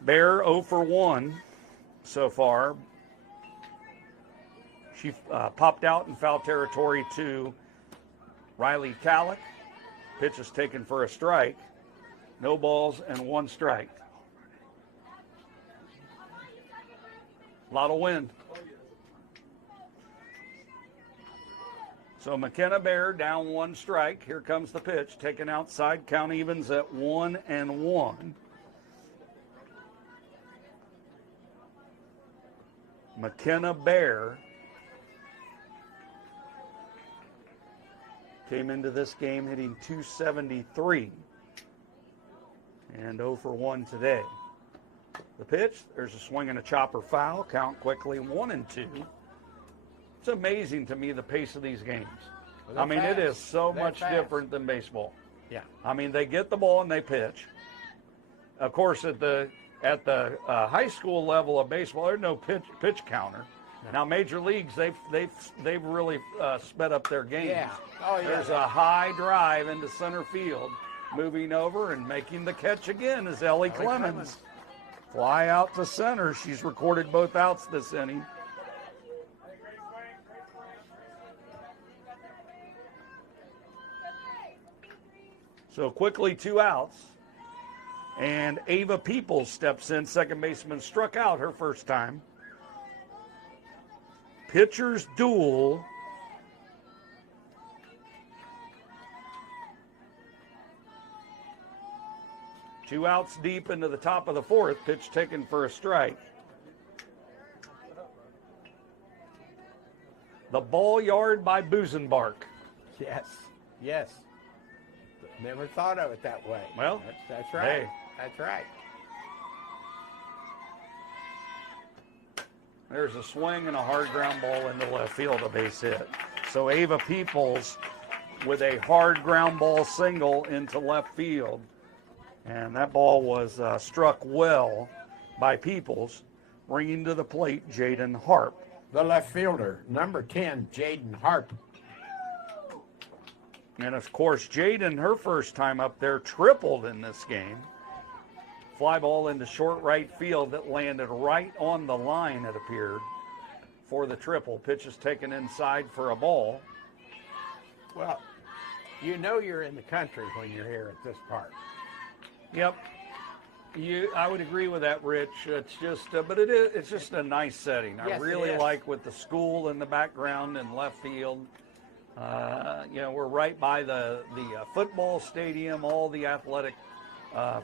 Bear 0 for 1 so far. She popped out in foul territory to Riley Calick. Pitch is taken for a strike. No balls and 1 strike. A lot of wind. So McKenna Bear down 1 strike. Here comes the pitch, taken outside. Count evens at 1-1. McKenna Bear came into this game hitting .273 and 0 for 1 today. The pitch, there's a swing and a chopper foul. Count quickly 1-2. It's amazing to me the pace of these games. Well, I mean, fast. it is so They're much fast. different than baseball. Yeah. I mean, they get the ball and they pitch. Of course, at the high school level of baseball, there's no pitch counter. Now, major leagues, they've really sped up their games. Yeah. Oh, yeah. There's a high drive into center field. Moving over and making the catch again is Ellie Clemens. Fly out to center. She's recorded both outs this inning. So quickly 2 outs. And Ava Peoples steps in. Second baseman struck out her first time. Pitchers duel. Two outs deep into the top of the 4th. Pitch taken for a strike. The ball yard by Busenbark. Yes. Yes. Never thought of it that way. Well, that's right. hey. That's right. There's a swing and a hard ground ball into left field, a base hit. So Ava Peoples with a hard ground ball single into left field. And that ball was struck well by Peoples, bringing to the plate Jaden Harp. The left fielder, number 10, Jaden Harp. And, of course, Jaden, her first time up there, tripled in this game. Fly ball into short right field that landed right on the line, it appeared, for the triple. Pitch is taken inside for a ball. Well, you know you're in the country when you're here at this park. Yep. I would agree with that, Rich. It's just, but it's just a nice setting. I Yes, really like with the school in the background and left field. We're right by the football stadium, all the athletic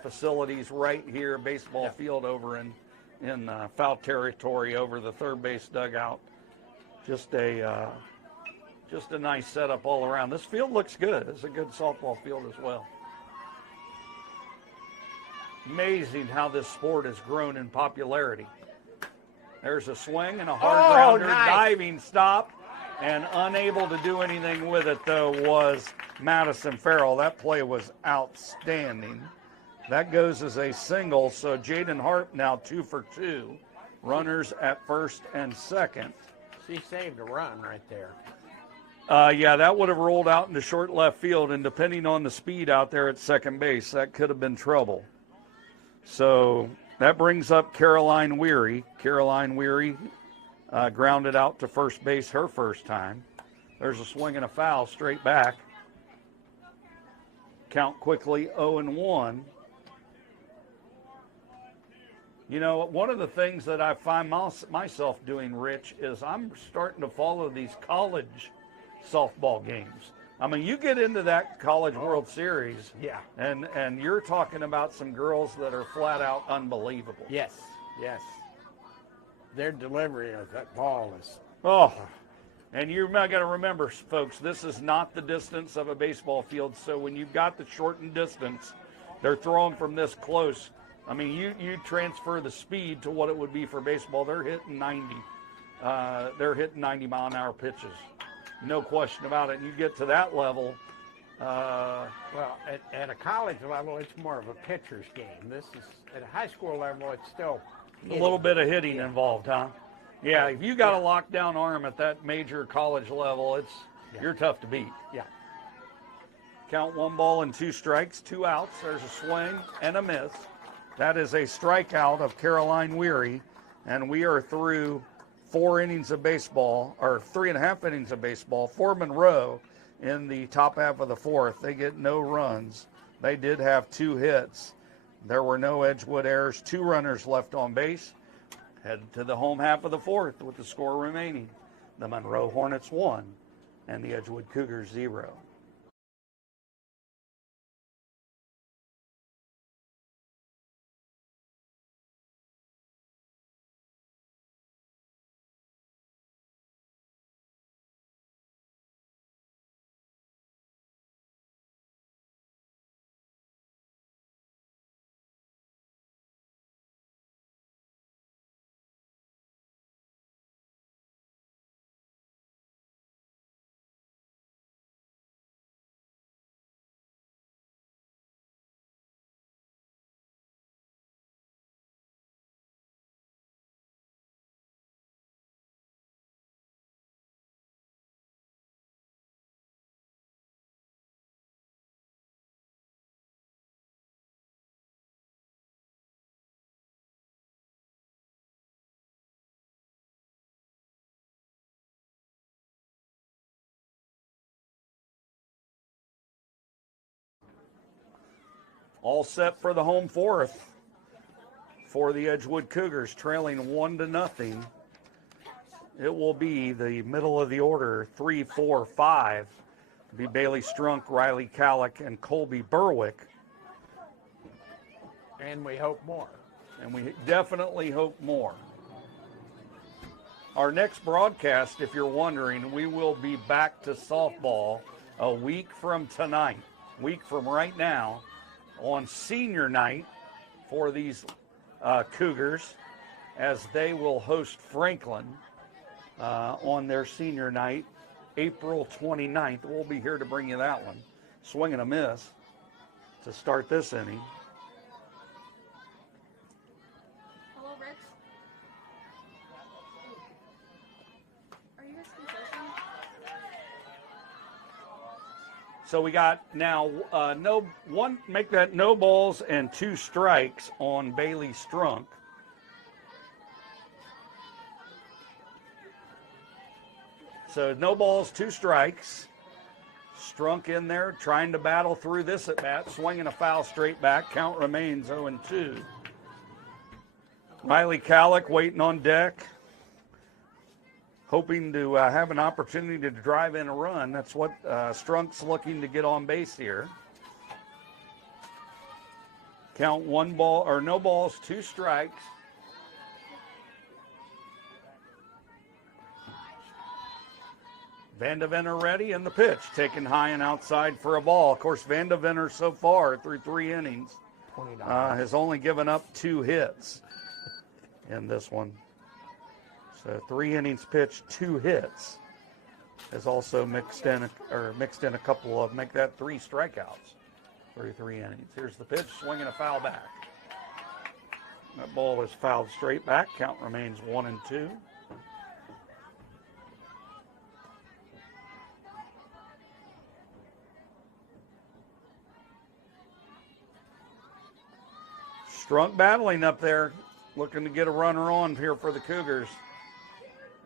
facilities right here, baseball field over in foul territory over the third base dugout. Just a nice setup all around. This field looks good. It's a good softball field as well. Amazing how this sport has grown in popularity. There's a swing and a hard grounder, nice. Diving stop, and unable to do anything with it, though, was Madison Farrell. That play was outstanding. That goes as a single, so Jaden Hart now 2 for 2. Runners at first and second. She saved a run right there. That would have rolled out into short left field, and depending on the speed out there at second base, that could have been trouble. So that brings up Caroline Weary. Caroline Weary grounded out to first base her first time. There's a swing and a foul straight back. Count quickly 0-1. You know, one of the things that I find myself doing, Rich, is I'm starting to follow these college softball games. I mean, you get into that College World Series, and you're talking about some girls that are flat out unbelievable. Yes. Their delivery of that ball is... Oh, and you've got to remember, folks, this is not the distance of a baseball field, so when you've got the shortened distance, they're throwing from this close. I mean, you transfer the speed to what it would be for baseball. They're hitting 90. They're hitting 90-mile-an-hour pitches. No question about it. You get to that level. Well, at a college level, it's more of a pitcher's game. This is at a high school level. It's still a little bit of hitting involved, huh? Yeah. If you got a lockdown arm at that major college level, you're tough to beat. Yeah. Count 1 ball and 2 strikes, 2 outs. There's a swing and a miss. That is a strikeout of Caroline Weary, and we are through 4 innings of baseball, or 3.5 innings of baseball for Monroe in the top half of the 4th. They get no runs. They did have 2 hits. There were no Edgewood errors. 2 runners left on base. Headed to the home half of the 4th with the score remaining. The Monroe Hornets 1 and the Edgewood Cougars 0. All set for the home 4th for the Edgewood Cougars, trailing 1-0. It will be the middle of the order, 3, 4, 5. It'll be Bailey Strunk, Riley Calick, and Colby Berwick. And we hope more. And we definitely hope more. Our next broadcast, if you're wondering, we will be back to softball a week from tonight, week from right now, on senior night for these Cougars, as they will host Franklin on their senior night, April 29th. We'll be here to bring you that one. Swing and a miss to start this inning. Hello, Rich. Are you guys concession? So we got now make that no balls and 2 strikes on Bailey Strunk. So no balls, 2 strikes. Strunk in there trying to battle through this at bat, swinging a foul straight back. Count remains 0-2. Riley Calick waiting on deck, hoping to have an opportunity to drive in a run. That's what Strunk's looking to get on base here. Count 1 ball or no balls, 2 strikes. Vandeventer ready, and the pitch taken high and outside for a ball. Of course, Vandeventer so far through 3 innings has only given up 2 hits in this one. So 3 innings pitched, 2 hits. Has also mixed in a couple of, make that 3 strikeouts through 3 innings. Here's the pitch, swinging a foul back. That ball is fouled straight back. Count remains 1-2. Strunk battling up there, looking to get a runner on here for the Cougars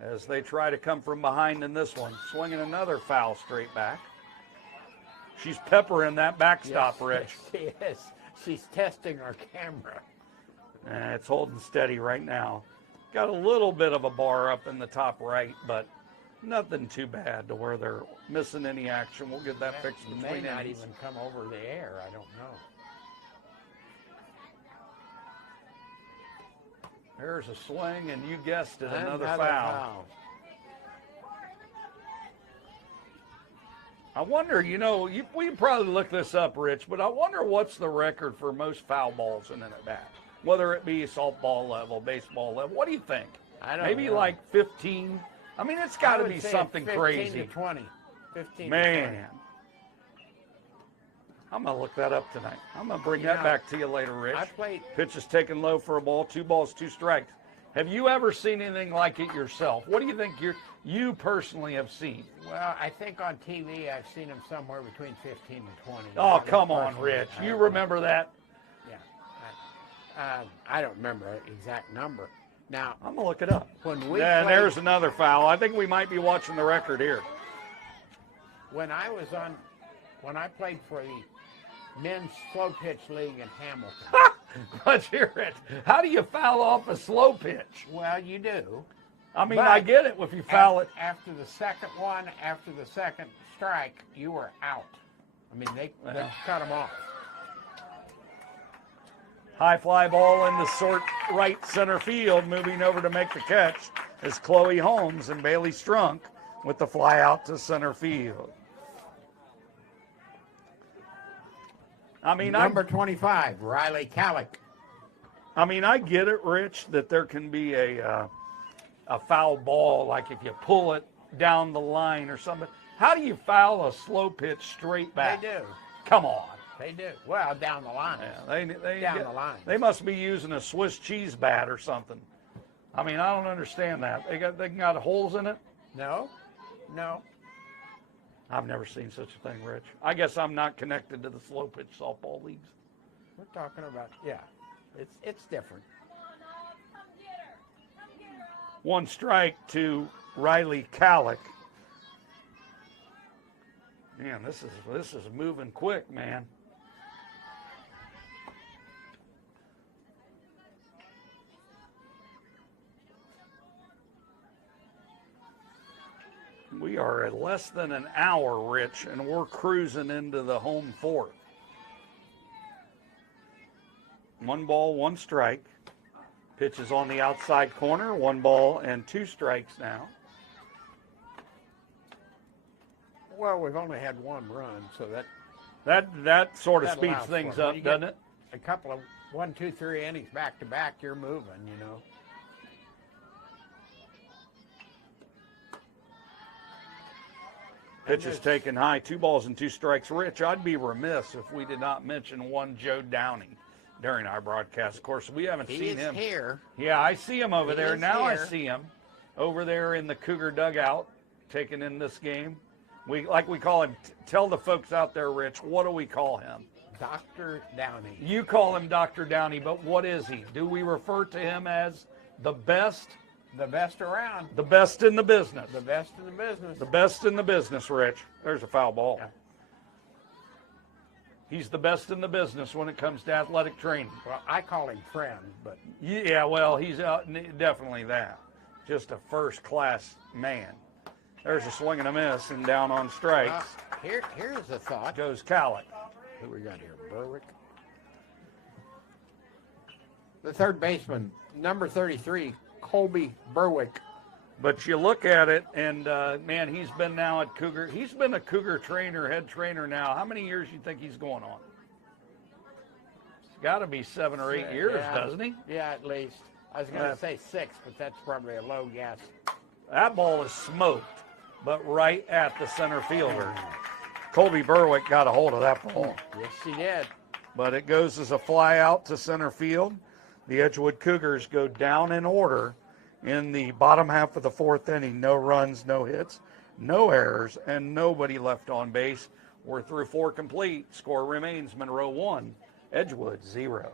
as they try to come from behind in this one. Swinging another foul straight back. She's peppering that backstop, yes, Rich. Yes, she is. She's testing our camera. It's holding steady right now. Got a little bit of a bar up in the top right, but nothing too bad to where they're missing any action. We'll get that fixed between innings. May not innings. even come over the air. I don't know. There's a swing, and you guessed it, another foul. I wonder, we probably look this up, Rich, but I wonder what's the record for most foul balls in an at-bat, whether it be softball level, baseball level. What do you think? I don't Maybe know. like 15? I mean, it's got to be something 15 crazy. to 20. 15 Man. to 20. I'm going to look that up tonight. I'm going to bring that back to you later, Rich. I played. Pitch is taken low for a ball, 2 balls, 2 strikes. Have you ever seen anything like it yourself? What do you think you personally have seen? Well, I think on TV I've seen them somewhere between 15 and 20. Oh, come on, Rich. You remember that? Yeah. I don't remember the exact number. Now, I'm going to look it up. When And played, there's another foul. I think we might be watching the record here. when I played for the men's slow pitch league in Hamilton. Let's hear it. How do you foul off a slow pitch? Well, you do. I mean, But I get it if you foul it. After the second strike, you were out. I mean, they cut them off. High fly ball in the short right center field. Moving over to make the catch is Chloe Holmes, and Bailey Strunk with the fly out to center field. I mean, Number 25, Riley Calick. I mean, I get it, Rich, that there can be a foul ball, like if you pull it down the line or something. How do you foul a slow pitch straight back? They do. Come on. They do. Well, down the line. Yeah, they down the line. They must be using a Swiss cheese bat or something. I mean, I don't understand that. They got holes in it? No. I've never seen such a thing, Rich. I guess I'm not connected to the slow pitch softball leagues. We're talking about, it's different. 1 strike to Riley Calick. Man, this is moving quick, man. We are at less than an hour, Rich, and we're cruising into the home 4th. 1 ball, 1 strike. Pitch is on the outside corner. 1 ball and 2 strikes now. Well, we've only had 1 run, so that sort of that speeds allows things for it. When up, you doesn't get it? A couple of 1, 2, 3 innings back to back, you're moving, Pitch is taken high, 2 balls and 2 strikes. Rich, I'd be remiss if we did not mention one Joe Downing during our broadcast. Of course, we haven't seen him. He is here. Yeah, I see him over there. Now I here. see him over there in the Cougar dugout, taking in this game. We call him. Tell the folks out there, Rich, what do we call him? Dr. Downey. You call him Dr. Downey, but what is he? Do we refer to him as the best? The best around. The best in the business. The best in the business. The best in the business, Rich. There's a foul ball. Yeah. He's the best in the business when it comes to athletic training. Well, I call him friend, but Yeah, well, he's definitely that. Just a first-class man. There's a swing and a miss and down on strikes. Here's a thought. Goes Calick. Who we got here? Berwick. The third baseman, number 33, Colby Berwick. But you look at it, and man, he's been now at Cougar. He's been a Cougar trainer, head trainer now. How many years do you think he's going on? It's got to be 7 or 8 years, doesn't he? Yeah, at least. I was going to say 6, but that's probably a low guess. That ball is smoked, but right at the center fielder. Colby Berwick got a hold of that ball. Yes, he did. But it goes as a fly out to center field. The Edgewood Cougars go down in order in the bottom half of the 4th inning. No runs, no hits, no errors, and nobody left on base. We're through 4 complete. Score remains Monroe 1, Edgewood 0.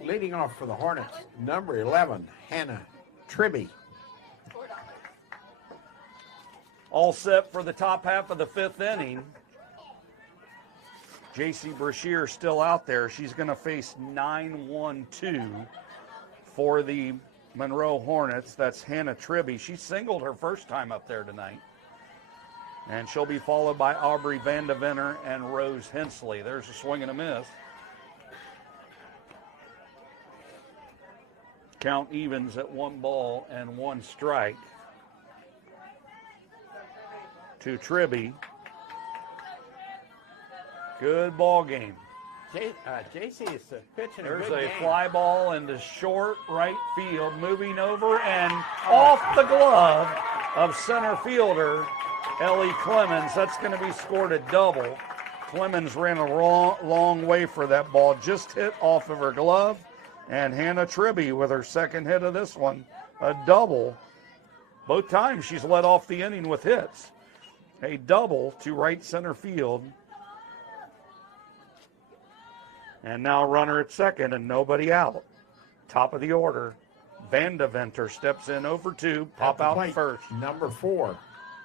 Leading off for the Hornets, number 11, Hannah Tribby. All set for the top half of the 5th inning. J.C. Brashear still out there. She's going to face 9-1-2 for the Monroe Hornets. That's Hannah Tribby. She singled her first time up there tonight. And she'll be followed by Aubrey Vandeventer and Rose Hensley. There's a swing and a miss. Count evens at 1 ball and 1 strike to Tribby. Good ball game. JC is pitching There's a good a game. fly ball into short right field, moving over and off the glove of center fielder Ellie Clemens. That's going to be scored a double. Clemens ran a long way for that ball, just hit off of her glove. And Hannah Tribby with her second hit of this one, a double. Both times she's led off the inning with hits. A double to right center field. And now runner at second and nobody out. Top of the order. Vandeventer steps in over 2, pop out plate, first. Number 4,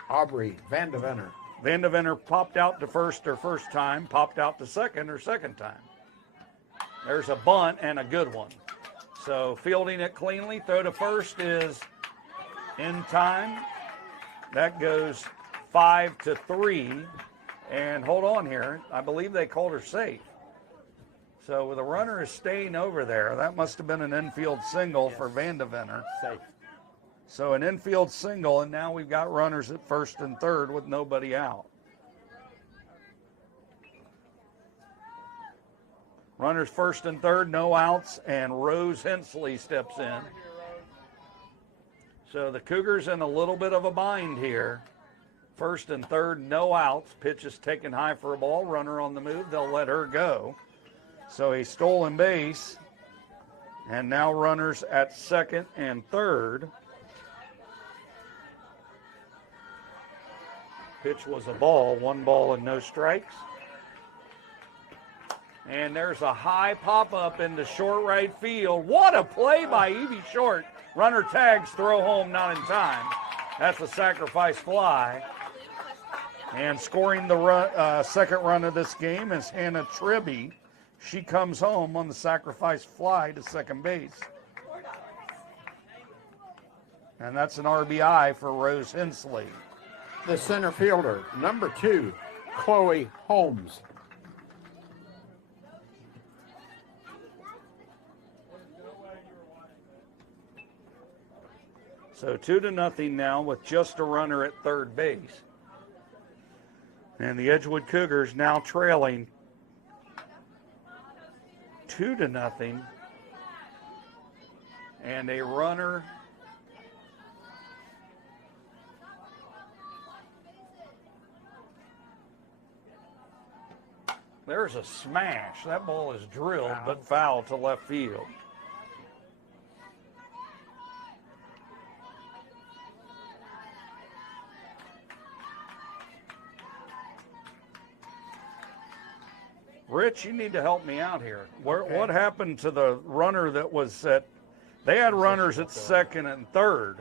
Aubrey Vandeventer. Vandeventer popped out to first her first time, popped out to second her second time. There's a bunt and a good one. So fielding it cleanly, throw to first is in time. That goes 5-3. And hold on here. I believe they called her safe. So the runner is staying over there. That must have been an infield single for Vandeventer. Safe. So an infield single, and now we've got runners at first and third with nobody out. Runners first and third, no outs, and Rose Hensley steps in. So the Cougars in a little bit of a bind here. First and third, no outs. Pitch is taken high for a ball. Runner on the move. They'll let her go. So a stolen base. And now runners at second and third. Pitch was a ball. 1 ball and no strikes. And there's a high pop-up into short right field. What a play by Evie Short. Runner tags, throw home, not in time. That's a sacrifice fly. And scoring the second run of this game is Hannah Tribby. She comes home on the sacrifice fly to second base. And that's an RBI for Rose Hensley. The center fielder, number 2, Chloe Holmes. So 2-0 now with just a runner at third base. And the Edgewood Cougars now trailing 2-0. And a runner there's a smash. That ball is drilled but foul to left field. Rich, you need to help me out here. What happened to the runner that was at, they had runners at second and third.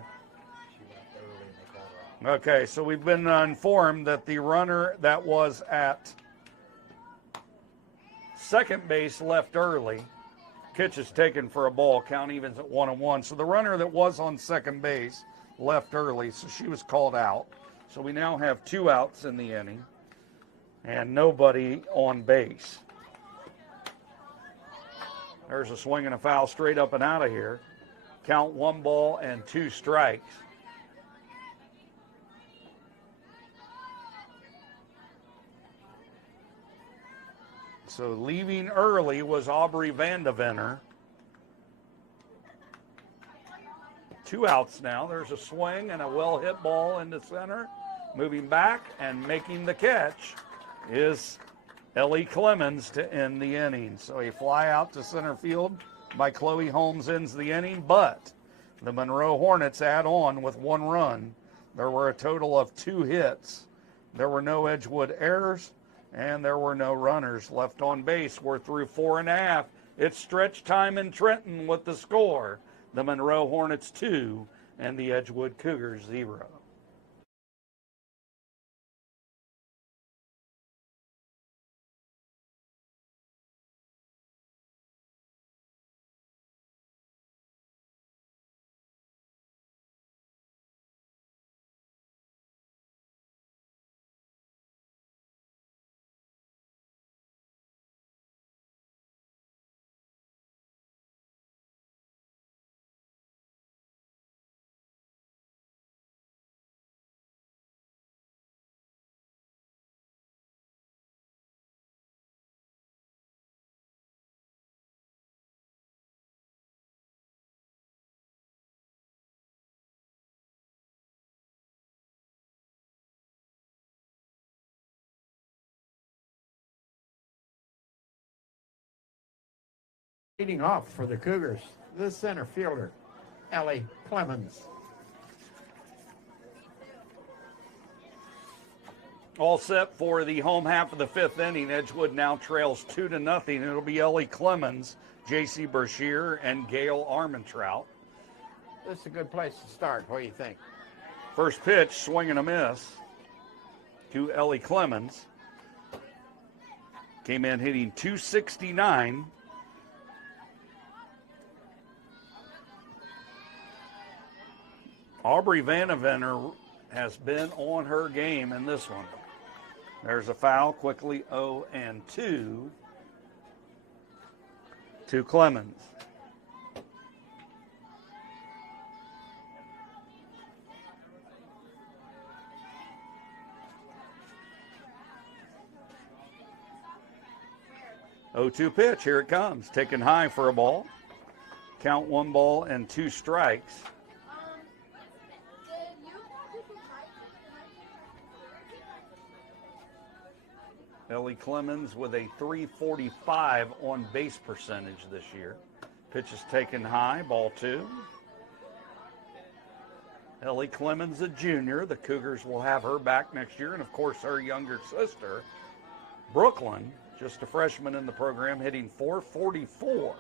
Okay, so we've been informed that the runner that was at second base left early. Pitch is taken for a ball. Count evens at 1-1. So the runner that was on second base left early, so she was called out. So we now have 2 outs in the inning and nobody on base. There's a swing and a foul straight up and out of here. Count 1 ball and 2 strikes. So leaving early was Aubrey Vandeventer. 2 outs now. There's a swing and a well-hit ball into center. Moving back and making the catch is Ellie Clemens to end the inning. So a fly out to center field by Chloe Holmes ends the inning, but the Monroe Hornets add on with 1 run. There were a total of 2 hits. There were no Edgewood errors, and there were no runners left on base. We're through 4.5. It's stretch time in Trenton with the score. The Monroe Hornets 2 and the Edgewood Cougars 0. Leading off for the Cougars, the center fielder, Ellie Clemens. All set for the home half of the 5th inning. Edgewood now trails 2-0. It'll be Ellie Clemens, J.C. Brashear, and Gail Armentrout. This is a good place to start. What do you think? First pitch, swing and a miss to Ellie Clemens. Came in hitting .269. Aubrey Vandeventer has been on her game in this one. There's a foul, quickly 0-2 to Clemens. Oh-2 pitch, here it comes. Taken high for a ball. Count 1 ball and 2 strikes. Ellie Clemens with a .345 on base percentage this year. Pitch is taken high, ball 2. Ellie Clemens, a junior. The Cougars will have her back next year. And, of course, her younger sister, Brooklyn, just a freshman in the program, hitting .444.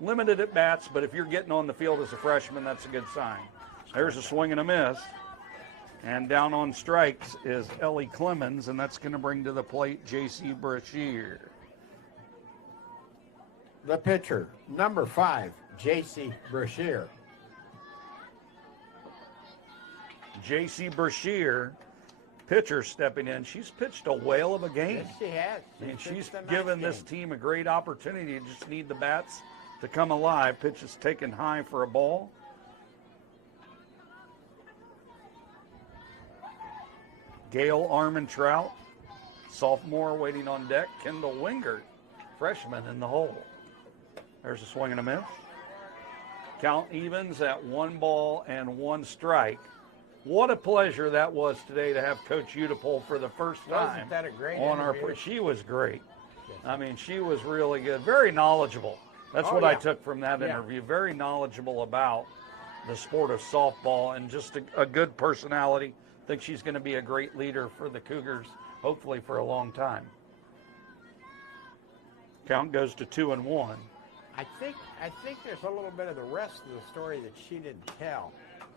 Limited at bats, but if you're getting on the field as a freshman, that's a good sign. There's a swing and a miss. And down on strikes is Ellie Clemens, and that's going to bring to the plate J.C. Brashear. The pitcher, number 5, J.C. Brashear. J.C. Brashear, pitcher, stepping in. She's pitched a whale of a game. Yes, she has. And she's pitched a nice given game. this team a great opportunity. You just need the bats to come alive. Pitch is taken high for a ball. Gail Armentrout, sophomore, waiting on deck. Kendall Wingert, freshman, in the hole. There's a swing and a miss. Count evens at 1-1 strike. What a pleasure that was today to have Coach Udipole for the first time. Wasn't that a great on interview? our? She was great. Yes. I mean, she was really good. Very knowledgeable. That's Oh, what I yeah. took from that Yeah. interview. Very knowledgeable about the sport of softball and just a good personality. I think she's going to be a great leader for the Cougars, hopefully for a long time. Count goes to 2-1. I think there's a little bit of the rest of the story that she didn't tell.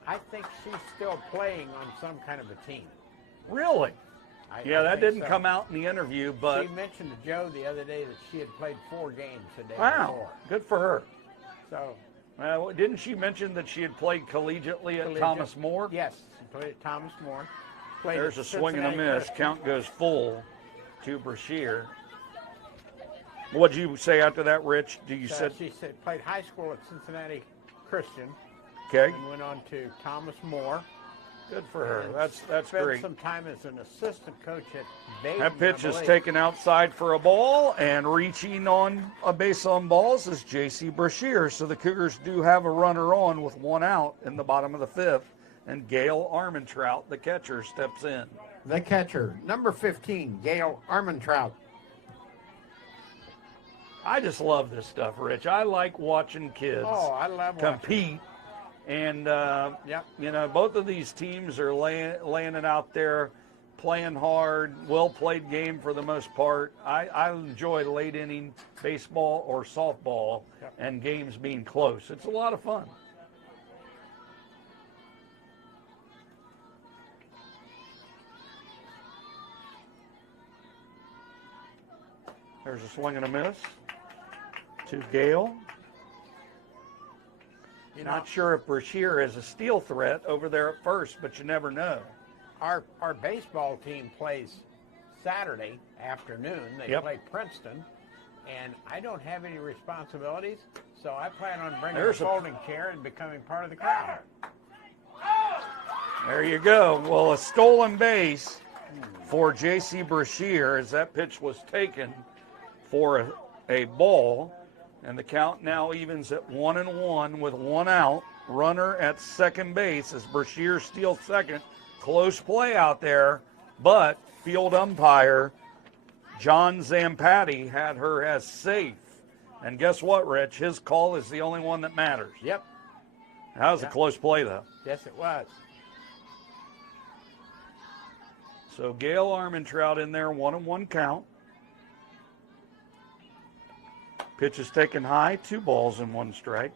I think she's still playing on some kind of a team. Really? Yeah, I that think didn't so. come out in the interview, but She mentioned to Joe the other day that she had played 4 games the day wow, before. good for her. So, Didn't she mention that she had played collegiately at Thomas More? yes, she played at Thomas More. Played There's at a swing and a Cincinnati miss. Christian. Count goes full to Brashear. What'd you say after that, Rich? She said played high school at Cincinnati Christian Okay, and went on to Thomas More. good for her. and That's spent great. some time as an assistant coach at Baden. That pitch I is believe. taken outside for a ball, and reaching on a base on balls is J.C. Brashear. So the Cougars do have a runner on with 1 out in the bottom of the 5th, and Gail Armentrout, the catcher, steps in. The catcher, number 15, Gail Armentrout. I just love this stuff, Rich. I like watching kids Oh, I love watching. compete. And, Yep. you know, both of these teams are laying it out there, playing hard, well-played game for the most part. I enjoy late inning baseball or softball Yep. and games being close. It's a lot of fun. There's a swing and a miss to Gale. You know, Not sure if Brashear is a steal threat over there at first, but you never know. our baseball team plays Saturday afternoon. They Yep. play Princeton, and I don't have any responsibilities, so I plan on bringing There's a a- folding chair and becoming part of the crowd. There you go. Well, a stolen base for J.C. Brashear as that pitch was taken for a ball. And the count now evens at 1-1 with 1 out. Runner at second base as Brashear steals second. Close play out there, but field umpire John Zampatti had her as safe. And guess what, Rich? His call is the only one that matters. Yep. That was a Yeah. close play, though. Yes, it was. So Gail Armentrout in there, 1-1 count. Pitch is taken high, 2 balls and 1 strike.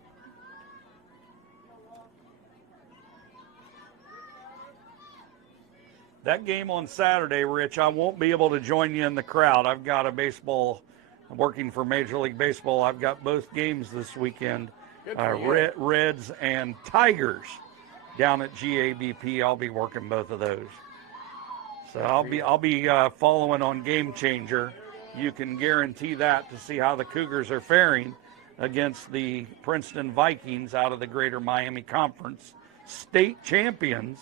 That game on Saturday, Rich, I won't be able to join you in the crowd. I've got I'm working for Major League Baseball. I've got both games this weekend, Good for you. Reds and Tigers down at GABP. I'll be working both of those. So I'll be following on Game Changer. You can guarantee that to see how the Cougars are faring against the Princeton Vikings out of the Greater Miami Conference, state champions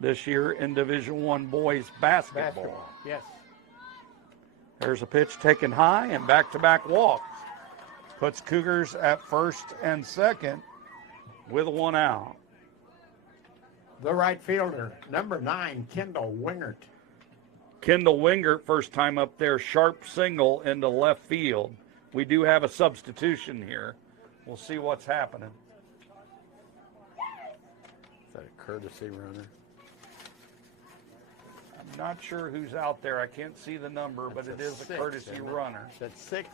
this year in Division I boys basketball. Yes. There's a pitch taken high and back-to-back walks. Puts Cougars at first and second with 1 out. The right fielder, number 9, Kendall Wingert. Kendall Wingert, first time up there, sharp single into left field. We do have a substitution here. We'll see what's happening. Is that a courtesy runner? I'm not sure who's out there. I can't see the number, but it is a 6, courtesy isn't it? runner. That's 6.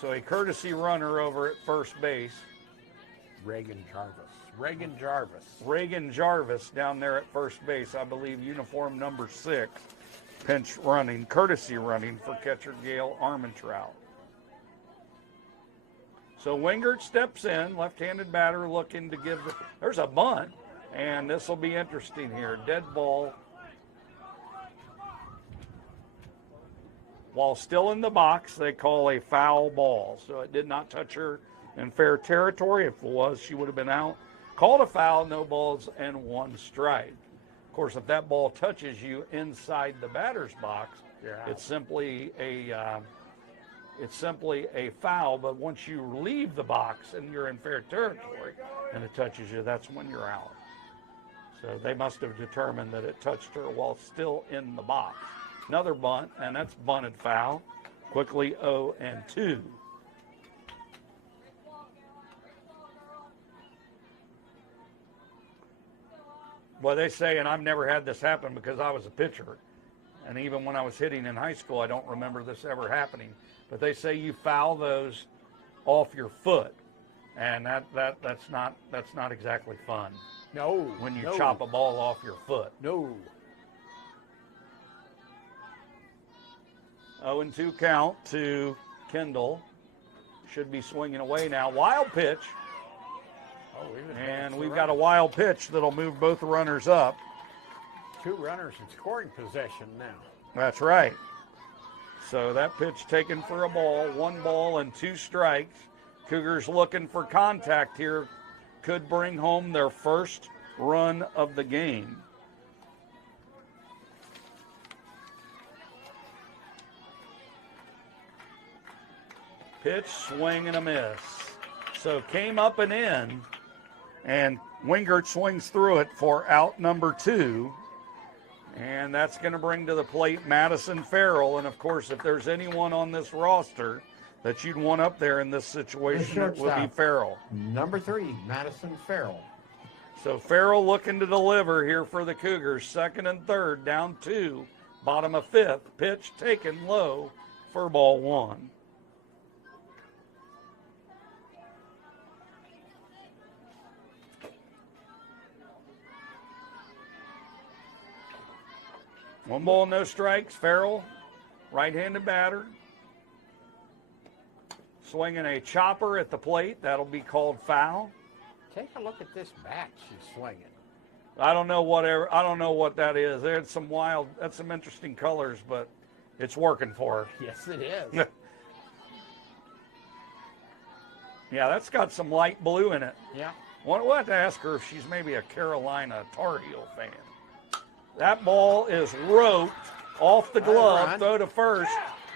So a courtesy runner over at first base. Reagan Jarvis. Reagan Jarvis. Reagan Jarvis down there at first base, I believe, uniform number 6, pinch running, courtesy running for catcher Gail Armentrout. So Wingert steps in, left-handed batter looking to give there's a bunt, and this will be interesting here. Dead ball. While still in the box, they call a foul ball. So it did not touch her in fair territory. If it was, she would have been out. Called a foul, no balls, and 1 strike. Of course, if that ball touches you inside the batter's box, it's simply a foul. But once you leave the box and you're in fair territory and it touches you, that's when you're out. So they must have determined that it touched her while still in the box. Another bunt, and that's bunted foul. Quickly 0-2. Well, they say, and I've never had this happen because I was a pitcher, and even when I was hitting in high school, I don't remember this ever happening. But they say you foul those off your foot, and that's not exactly fun. No. When you chop a ball off your foot. No. 0-2 count to Kendall. Should be swinging away now. Wild pitch. And we've got a wild pitch that'll move both runners up. 2 runners in scoring possession now. That's right. So that pitch taken for a ball. 1 ball and 2 strikes. Cougars looking for contact here. Could bring home their first run of the game. Pitch, swing, and a miss. So came up and in, and Wingert swings through it for out number 2. And that's going to bring to the plate Madison Farrell. And, of course, if there's anyone on this roster that you'd want up there in this situation, it would be Farrell. Number 3, Madison Farrell. So Farrell looking to deliver here for the Cougars. 2nd and 3rd, down 2, bottom of 5th. Pitch taken low for ball 1. One ball, no strikes. Farrell, right-handed batter. Swinging a chopper at the plate. That'll be called foul. Take a look at this bat she's swinging. I don't know what that is. That's some interesting colors, but it's working for her. Yes, it is. Yeah, that's got some light blue in it. Yeah. We'll have to ask her if she's maybe a Carolina Tar Heel fan. That ball is roped off the glove. Throw to first,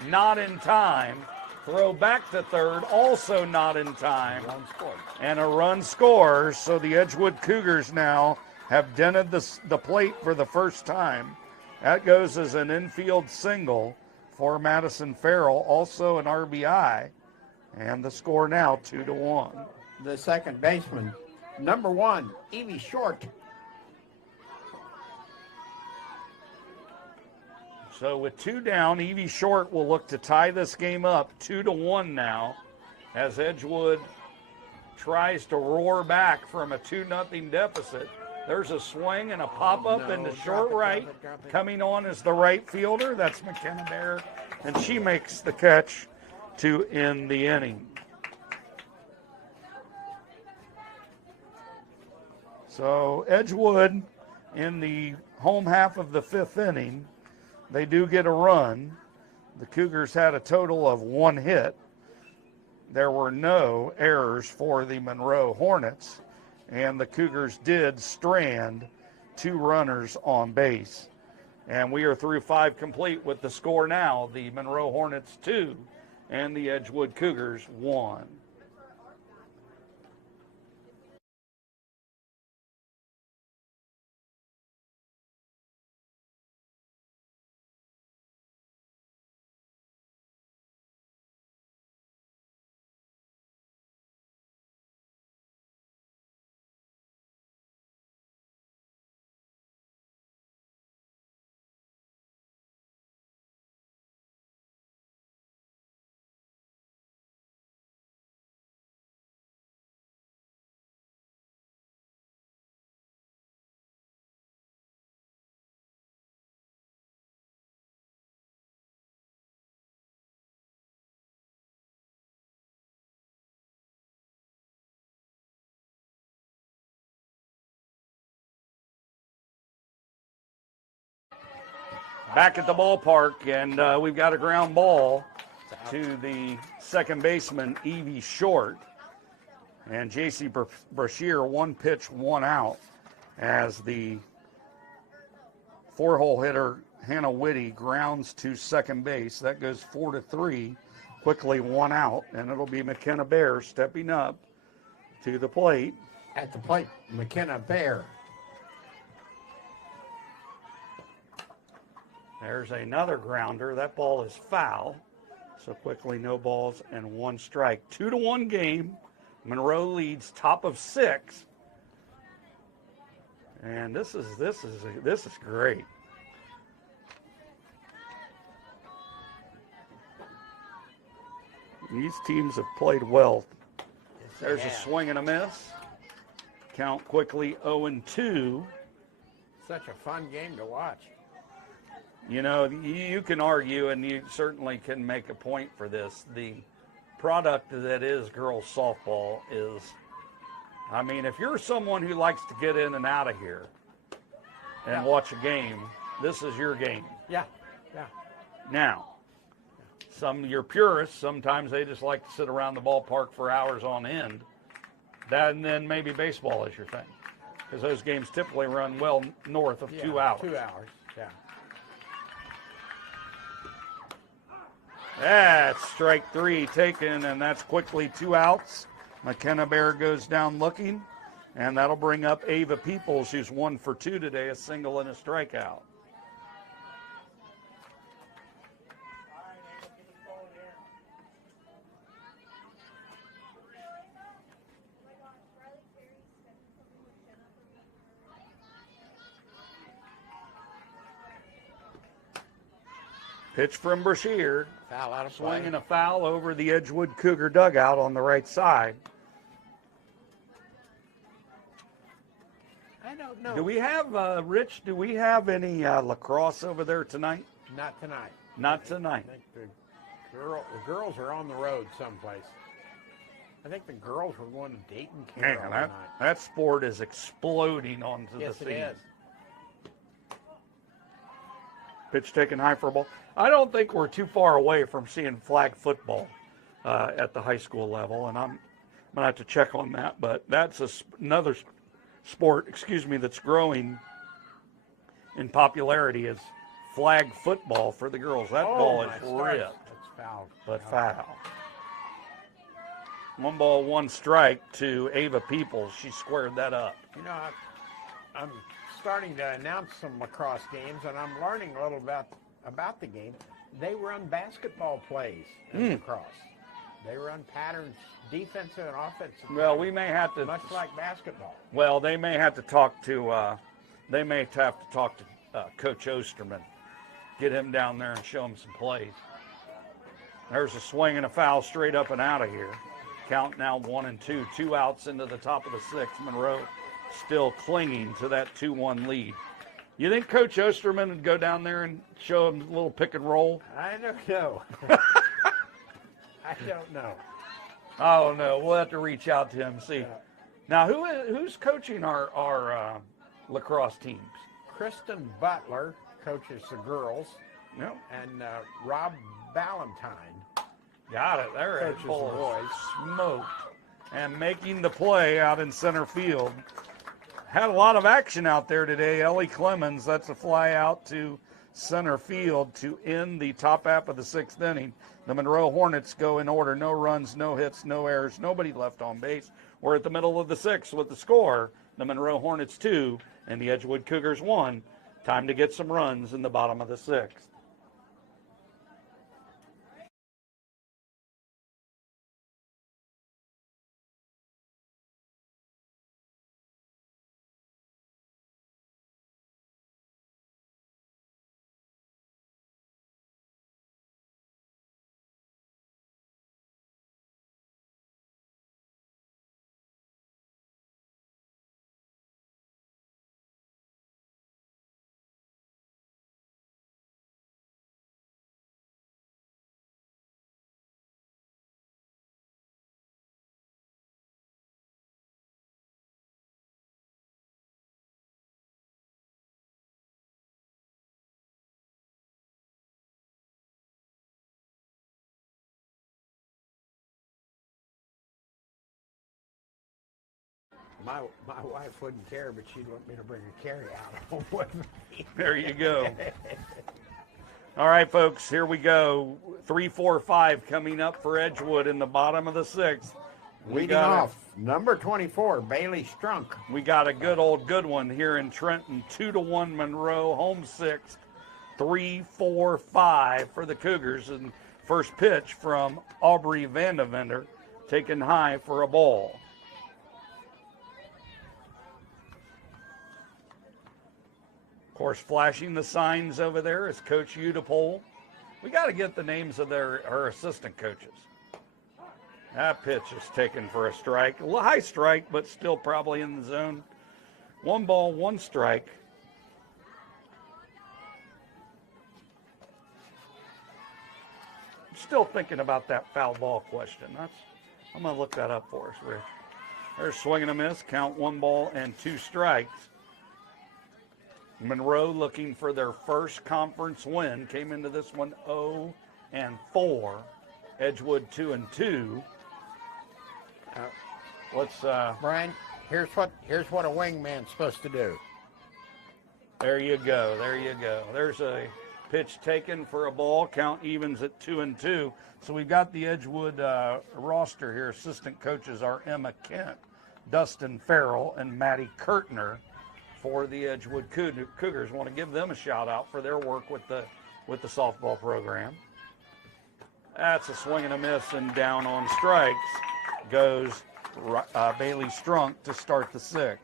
not in time. Throw back to 3rd, also not in time. And a run scores. So the Edgewood Cougars now have dented the plate for the first time. That goes as an infield single for Madison Farrell, also an RBI. And the score now 2-1. The second baseman, number 1, Evie Short. So with 2 down, Evie Short will look to tie this game up 2-1 now as Edgewood tries to roar back from a 2-0 deficit. There's a swing and a pop-up into short right. Coming on is the right fielder. That's McKenna Bear, and she makes the catch to end the inning. So Edgewood in the home half of the 5th inning, they do get a run. The Cougars had a total of 1 hit. There were no errors for the Monroe Hornets, and the Cougars did strand 2 runners on base. And we are through 5 complete with the score now. The Monroe Hornets 2 and the Edgewood Cougars 1. back at the ballpark, and we've got a ground ball to the second baseman, Evie Short. And J.C. Brashear, 1 pitch, 1 out, as the 4-hole hitter, Hannah Whitty, grounds to second base. That goes 4-3, quickly 1 out, and it'll be McKenna Bear stepping up to the plate. At the plate, McKenna Bear. There's another grounder. That ball is foul. So quickly, no balls and 1 strike. 2-1 game. Monroe leads, top of 6. And this is great. These teams have played well. There's a swing and a miss. Count quickly 0-2. Such a fun game to watch. You know, you can argue, and you certainly can make a point for this. The product that is girls softball is, I mean, if you're someone who likes to get in and out of here and watch a game, this is your game. Yeah. Now, some of your purists, sometimes they just like to sit around the ballpark for hours on end. And then maybe baseball is your thing, because those games typically run well north of 2 hours. 2 hours, yeah. That's strike 3 taken, and that's quickly 2 outs. McKenna Bear goes down looking, and that'll bring up Ava Peoples, who's 1 for 2 today, a single and a strikeout. Pitch from Brashear. Foul out of play. Swinging a foul over the Edgewood Cougar dugout on the right side. I don't know. Do we have, Rich, do we have any lacrosse over there tonight? Not tonight. Not tonight. I think the girls are on the road someplace. I think the girls were going to Dayton, Carroll Man, tonight. that sport is exploding onto Yes, the it scene. is. Pitch taken high for a ball. I don't think we're too far away from seeing flag football at the high school level, and I'm going to have to check on that. But that's another sport, that's growing in popularity is flag football for the girls. That ball is ripped, That's foul. but foul. 1 ball, 1 strike to Ava Peoples. She squared that up. You know, I'm starting to announce some lacrosse games, and I'm learning a little about the game. They run basketball plays in lacrosse. They run patterns, defensive and offensive. Well, we may have to, much like basketball. well, they may have to talk to Coach Osterman, get him down there and show him some plays. There's a swing and a foul straight up and out of here. Count now 1-2, 2 outs into the top of the 6th. Monroe still clinging to that 2-1 lead. You think Coach Osterman would go down there and show him a little pick and roll? I don't know. I don't know. Oh, no. We'll have to reach out to him and see. Now, who's coaching our lacrosse teams? Kristen Butler coaches the girls, Yep. and Rob Ballantyne. Got it. There it Coaches is. the boys. Smoked. And making the play out in center field. Had a lot of action out there today. Ellie Clemens, that's a fly out to center field to end the top half of the 6th inning. The Monroe Hornets go in order. No runs, no hits, no errors, nobody left on base. We're at the middle of the 6th with the score. The Monroe Hornets 2 and the Edgewood Cougars 1. Time to get some runs in the bottom of the 6th. My wife wouldn't care, but she'd want me to bring a carry-out home with me. There you go. All right, folks, here we go. 3, 4, 5 coming up for Edgewood in the bottom of the 6th. Leading off, number 24, Bailey Strunk. We got a good one here in Trenton. 2-1 Monroe, home 6th. 3, 4, 5 for the Cougars. And first pitch from Aubrey Vandeventer, taken high for a ball. Of course, flashing the signs over there is Coach Udapole. We got to get the names of our assistant coaches. That pitch is taken for a strike. A high strike, but still probably in the zone. 1 ball, 1 strike. I'm still thinking about that foul ball question. I'm going to look that up for us, Rich. There's swing and a miss. Count 1 ball and 2 strikes. Monroe looking for their first conference win. Came into this one 0-4. Edgewood 2-2. Brian, here's what a wingman's supposed to do. There you go. There's a pitch taken for a ball. Count evens at 2-2. So we've got the Edgewood roster here. Assistant coaches are Emma Kent, Dustin Farrell, and Maddie Kurtner for the Edgewood Cougars. Want to give them a shout out for their work with the softball program. That's a swing and a miss, and down on strikes goes Bailey Strunk to start the 6th.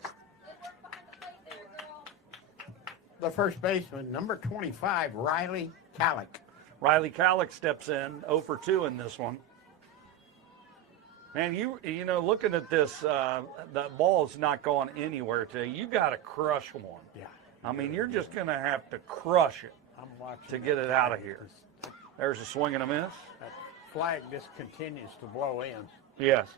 The first baseman, number 25, Riley Kallick. Riley Kallick steps in, 0-2 in this one. Man, you know, looking at this, the ball's not going anywhere today. You got to crush one. Yeah. I mean, you're just going to have to crush it to get it out of here. There's a swing and a miss. That flag just continues to blow in. Yes.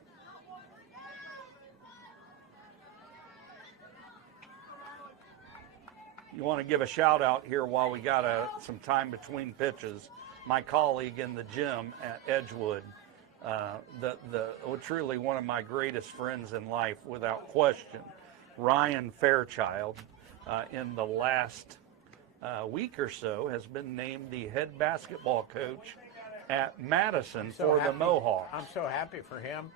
You want to give a shout out here while we got some time between pitches. My colleague in the gym at Edgewood, truly one of my greatest friends in life, without question, Ryan Fairchild, in the last week or so, has been named the head basketball coach at Madison for the Mohawks. I'm so happy for him.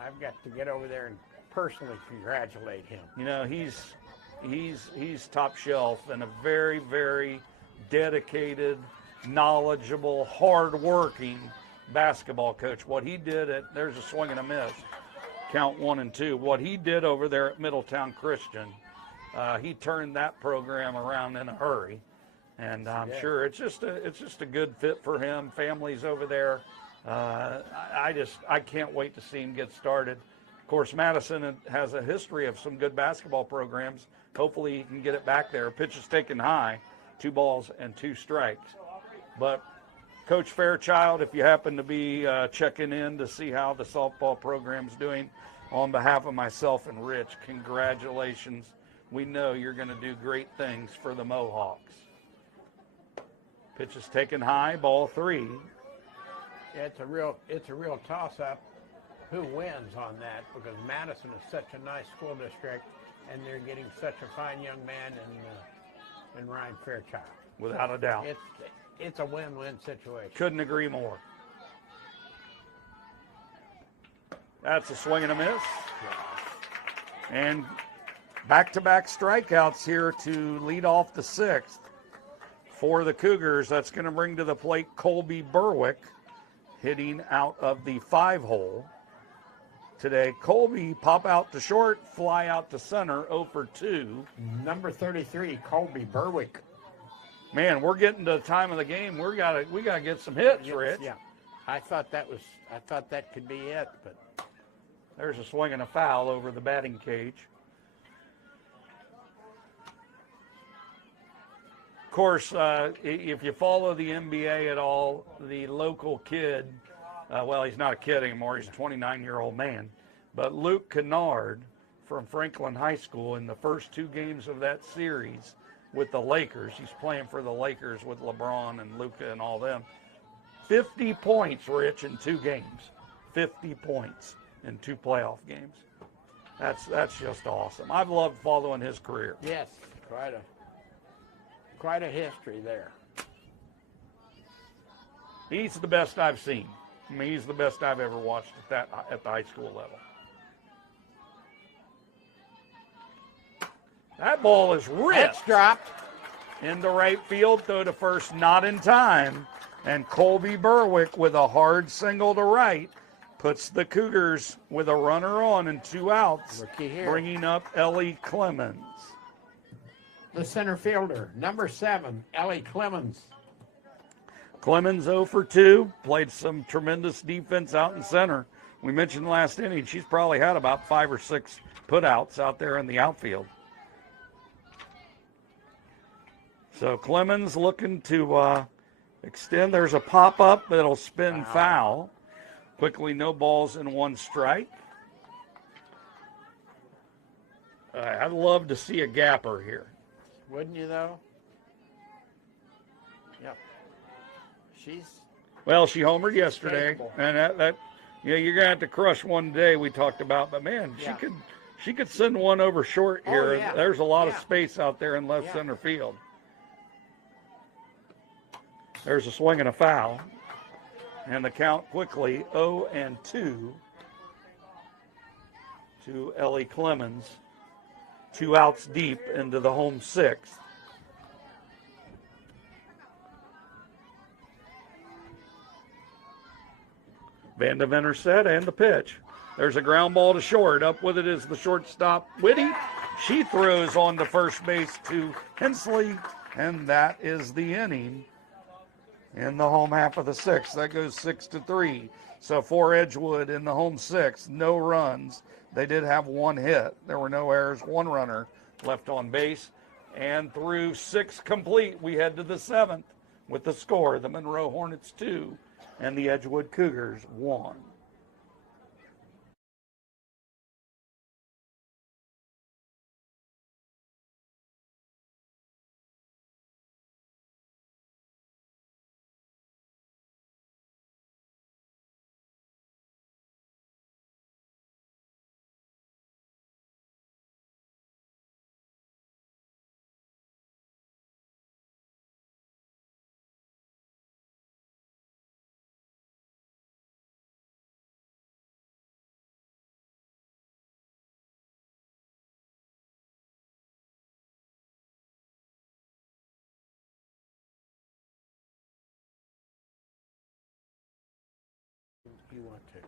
I've got to get over there and personally congratulate him. You know, he's top shelf and a very, very dedicated, knowledgeable, hard-working basketball coach. What he did there's a swing and a miss, count 1-2. What he did over there at Middletown Christian, he turned that program around in a hurry, and I'm sure it's just a good fit for him. Families over there. I can't wait to see him get started. Of course, Madison has a history of some good basketball programs. Hopefully he can get it back there. Pitch is taken high, 2 balls and 2 strikes. But Coach Fairchild, if you happen to be checking in to see how the softball program's doing, on behalf of myself and Rich, congratulations. We know you're going to do great things for the Mohawks. Pitch is taken high, ball 3. Yeah, it's a real toss-up who wins on that, because Madison is such a nice school district, and they're getting such a fine young man in Ryan Fairchild. Without a doubt. It's a win-win situation. Couldn't agree more. That's a swing and a miss. And back-to-back strikeouts here to lead off the 6th. For the Cougars, that's going to bring to the plate Colby Berwick, hitting out of the 5-hole today. Colby pop out to short, fly out to center, 0-2. Number 33, Colby Berwick. Man, we're getting to the time of the game. We gotta get some hits, Rich. Yeah, I thought that could be it, but there's a swing and a foul over the batting cage. Of course, if you follow the NBA at all, the local kid, well, he's not a kid anymore. He's a 29-year-old man. But Luke Kennard from Franklin High School, in the first 2 games of that series with the Lakers, he's playing for the Lakers with LeBron and Luka and all them. 50 points, Rich, in 2 games. 50 points in 2 playoff games. That's just awesome. I've loved following his career. Yes, quite a history there. He's the best I've seen. I mean, he's the best I've ever watched at the high school level. That ball is ripped. That's dropped. Into right field, throw to first, not in time. And Colby Berwick with a hard single to right puts the Cougars with a runner on and 2 outs, Looky here. bringing up Ellie Clemens. The center fielder, number 7, Ellie Clemens. Clemens 0 for 2, played some tremendous defense out in center. We mentioned last inning, she's probably had about 5 or 6 putouts out there in the outfield. So Clemens looking to extend. There's a pop-up that'll spin foul. Quickly, no balls and 1 strike. I'd love to see a gapper here. Wouldn't you, though? Yep. Well, she homered yesterday, capable. and that you're gonna have to crush one day we talked about. But man, Yeah. she could send one over short here. Oh, yeah. There's a lot of Yeah. space out there in left Yeah. center field. There's a swing and a foul. And the count quickly 0-2 to Ellie Clemens. 2 outs deep into the home 6th. Van de Venter set and the pitch. There's a ground ball to short. Up with it is the shortstop, Whitty. She throws on to first base to Hensley, and that is the inning. In the home half of the 6th, that goes 6-3. So for Edgewood in the home 6th, no runs. They did have 1 hit. There were no errors, 1 runner left on base. And through 6 complete, we head to the 7th with the score, the Monroe Hornets 2 and the Edgewood Cougars 1. You want to.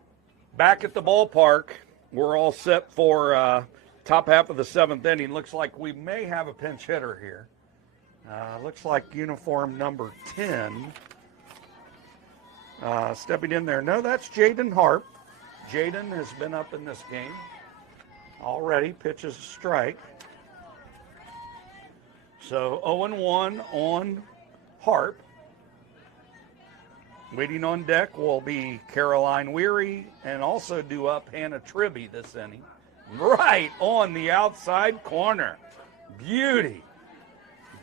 Back at the ballpark, we're all set for top half of the 7th inning. Looks like we may have a pinch hitter here. Looks like uniform number 10 stepping in there. No, that's Jaden Harp. Jaden has been up in this game already. Pitches a strike. So 0-1 on Harp. Waiting on deck will be Caroline Weary and also due up Hannah Tribby this inning. Right on the outside corner. Beauty.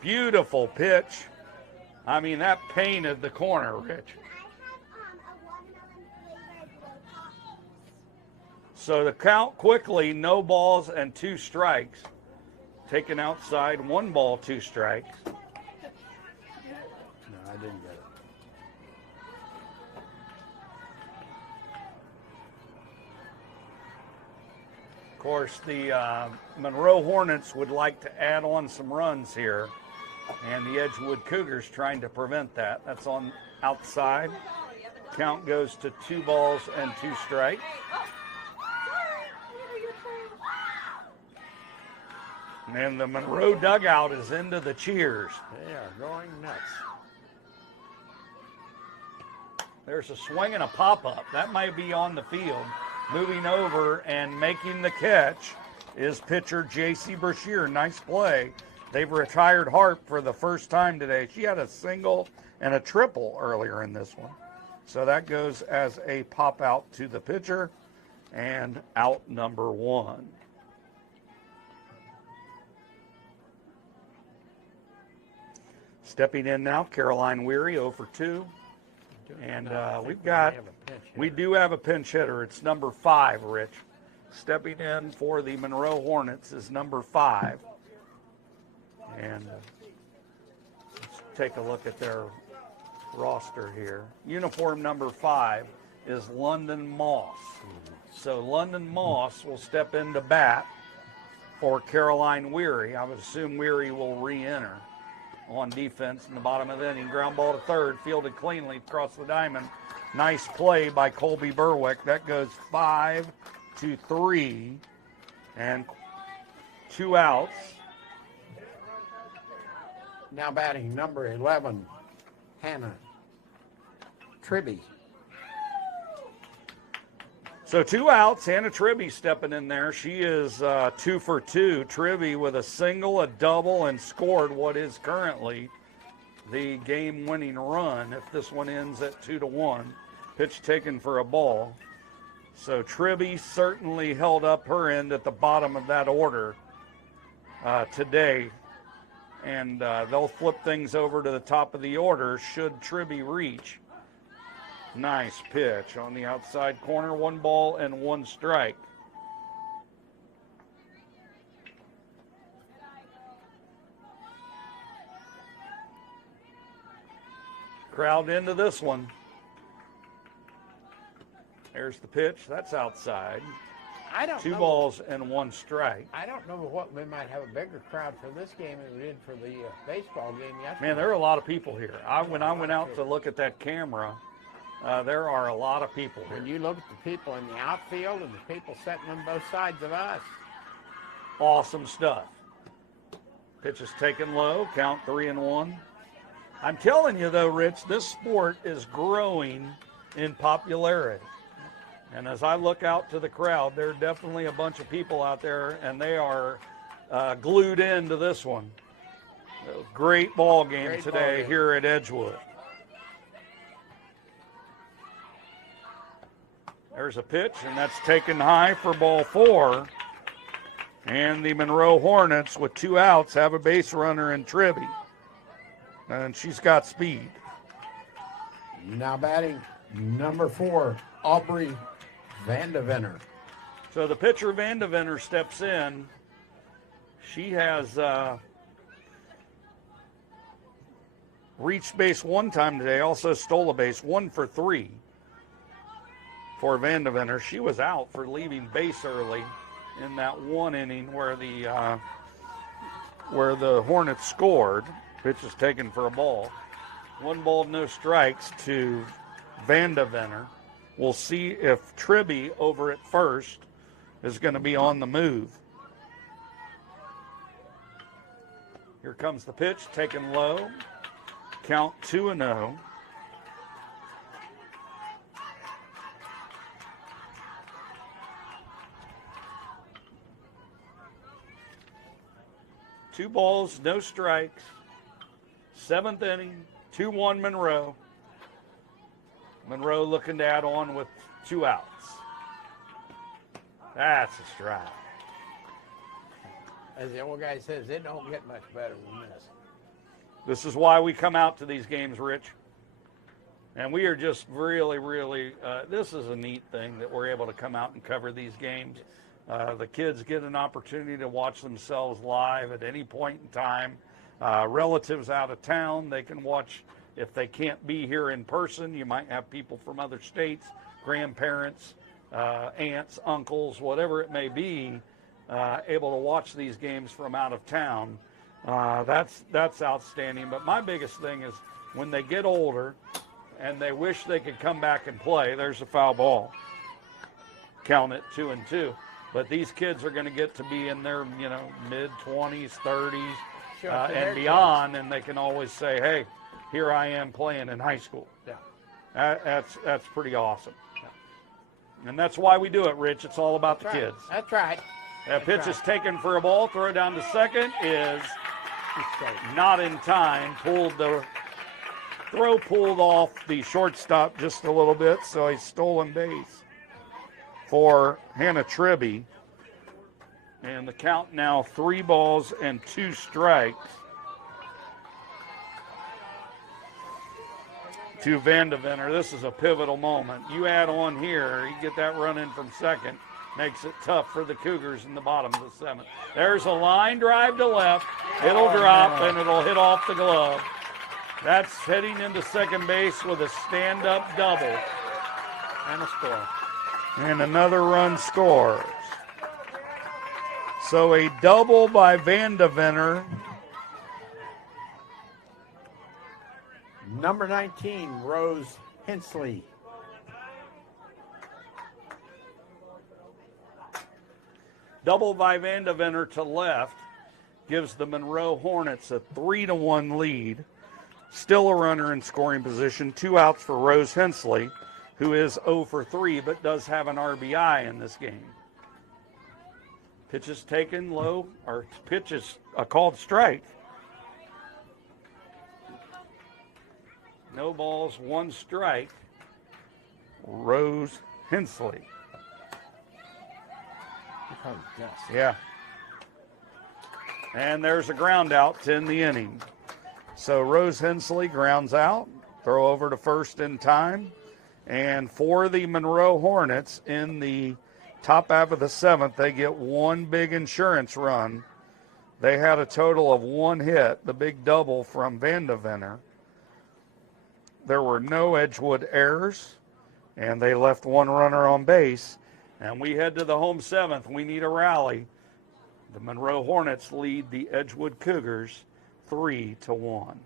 Beautiful pitch. I mean, that painted the corner, Rich. So the count quickly, no balls and 2 strikes. Taken outside, 1 ball, 2 strikes. No, I didn't get it. Of course, the Monroe Hornets would like to add on some runs here, and the Edgewood Cougars trying to prevent that. That's on outside. Count goes to 2 balls and 2 strikes. And the Monroe dugout is into the cheers. They are going nuts. There's a swing and a pop-up. That might be on the field. Moving over and making the catch is pitcher J.C. Brashear. Nice play. They've retired Harp for the first time today. She had a single and a triple earlier in this one. So that goes as a pop-out to the pitcher and out number 1. Stepping in now, Caroline Weary, 0 for 2. And we do have a pinch hitter. It's number 5, Rich. Stepping in for the Monroe Hornets is number 5. And let's take a look at their roster here. Uniform number 5 is London Moss. So London Moss will step into bat for Caroline Weary. I would assume Weary will re-enter on defense in the bottom of the inning. Ground ball to third, fielded cleanly across the diamond. Nice play by Colby Berwick. That goes 5-3 and 2 outs. Now batting number 11, Hannah Tribby. So 2 outs. Hannah Tribby stepping in there. She is 2 for 2. Tribby with a single, a double, and scored what is currently the game-winning run if this one ends at 2-1. Pitch taken for a ball. So Tribby certainly held up her end at the bottom of that order today. And they'll flip things over to the top of the order should Tribby reach. Nice pitch on the outside corner. 1 ball and 1 strike. Crowd into this one. There's the pitch. That's outside. I don't 2 know. balls and 1 strike. I don't know what we might have a bigger crowd for this game than we did for the baseball game yesterday. Man, there are a lot of people here. When I went out to look at that camera, there are a lot of people here. When you look at the people in the outfield and the people sitting on both sides of us. Awesome stuff. Pitch is taken low. Count 3-1. I'm telling you, though, Rich, this sport is growing in popularity. And as I look out to the crowd, there are definitely a bunch of people out there, and they are glued into this one. Great ball game today here at Edgewood. There's a pitch, and that's taken high for ball 4. And the Monroe Hornets, with 2 outs, have a base runner in Tribby. And she's got speed. Now batting number 4, Aubrey Vandevenner. So the pitcher Vandevenner steps in. She has reached base 1 time today, also stole a base, 1 for 3 for Vandevenner. She was out for leaving base early in that 1 inning where the Hornets scored. Pitch is taken for a ball. 1 ball, no strikes to Vandevenner. We'll see if Tribby over at first is going to be on the move. Here comes the pitch, taken low. Count 2-0. Two balls, no strikes. 7th inning, 2-1 Monroe. Monroe looking to add on with 2 outs. That's a strike. As the old guy says, it don't get much better than this. This is why we come out to these games, Rich. And we are just really, really, this is a neat thing that we're able to come out and cover these games. The kids get an opportunity to watch themselves live at any point in time. Relatives out of town, they can watch. If they can't be here in person, you might have people from other states, grandparents, aunts, uncles, whatever it may be, able to watch these games from out of town. That's outstanding. But my biggest thing is when they get older and they wish they could come back and play, there's a foul ball. Count it 2-2. But these kids are going to get to be in their, mid-20s, 30s, and beyond, and they can always say, hey, here I am playing in high school. Yeah. That's pretty awesome. Yeah. And that's why we do it, Rich. It's all about the kids. That's right. That pitch is taken for a ball. Throw down to second is not in time. The throw pulled off the shortstop just a little bit, so a stolen base for Hannah Tribby. And the count now 3 balls and 2 strikes to Vandevenner. This is a pivotal moment. You add on here, you get that run in from second. Makes it tough for the Cougars in the bottom of the 7th. There's a line drive to left. It'll drop, and it'll hit off the glove. That's heading into second base with a stand-up double. And a score. And another run scores. So a double by Vandeventer. Number 19, Rose Hensley. Double by Vandeventer to left gives the Monroe Hornets a 3-1 lead. Still a runner in scoring position. 2 outs for Rose Hensley, who is 0 for 3, but does have an RBI in this game. Pitch is taken low, or pitch is a called strike. No balls, 1 strike. Rose Hensley. Yeah. And there's a ground out to end the inning. So Rose Hensley grounds out, throw over to first in time. And for the Monroe Hornets in the top half of the 7th, they get 1 big insurance run. They had a total of 1 hit, the big double from Vandeventer. There were no Edgewood errors, and they left 1 runner on base. And we head to the home 7th. We need a rally. The Monroe Hornets lead the Edgewood Cougars 3-1.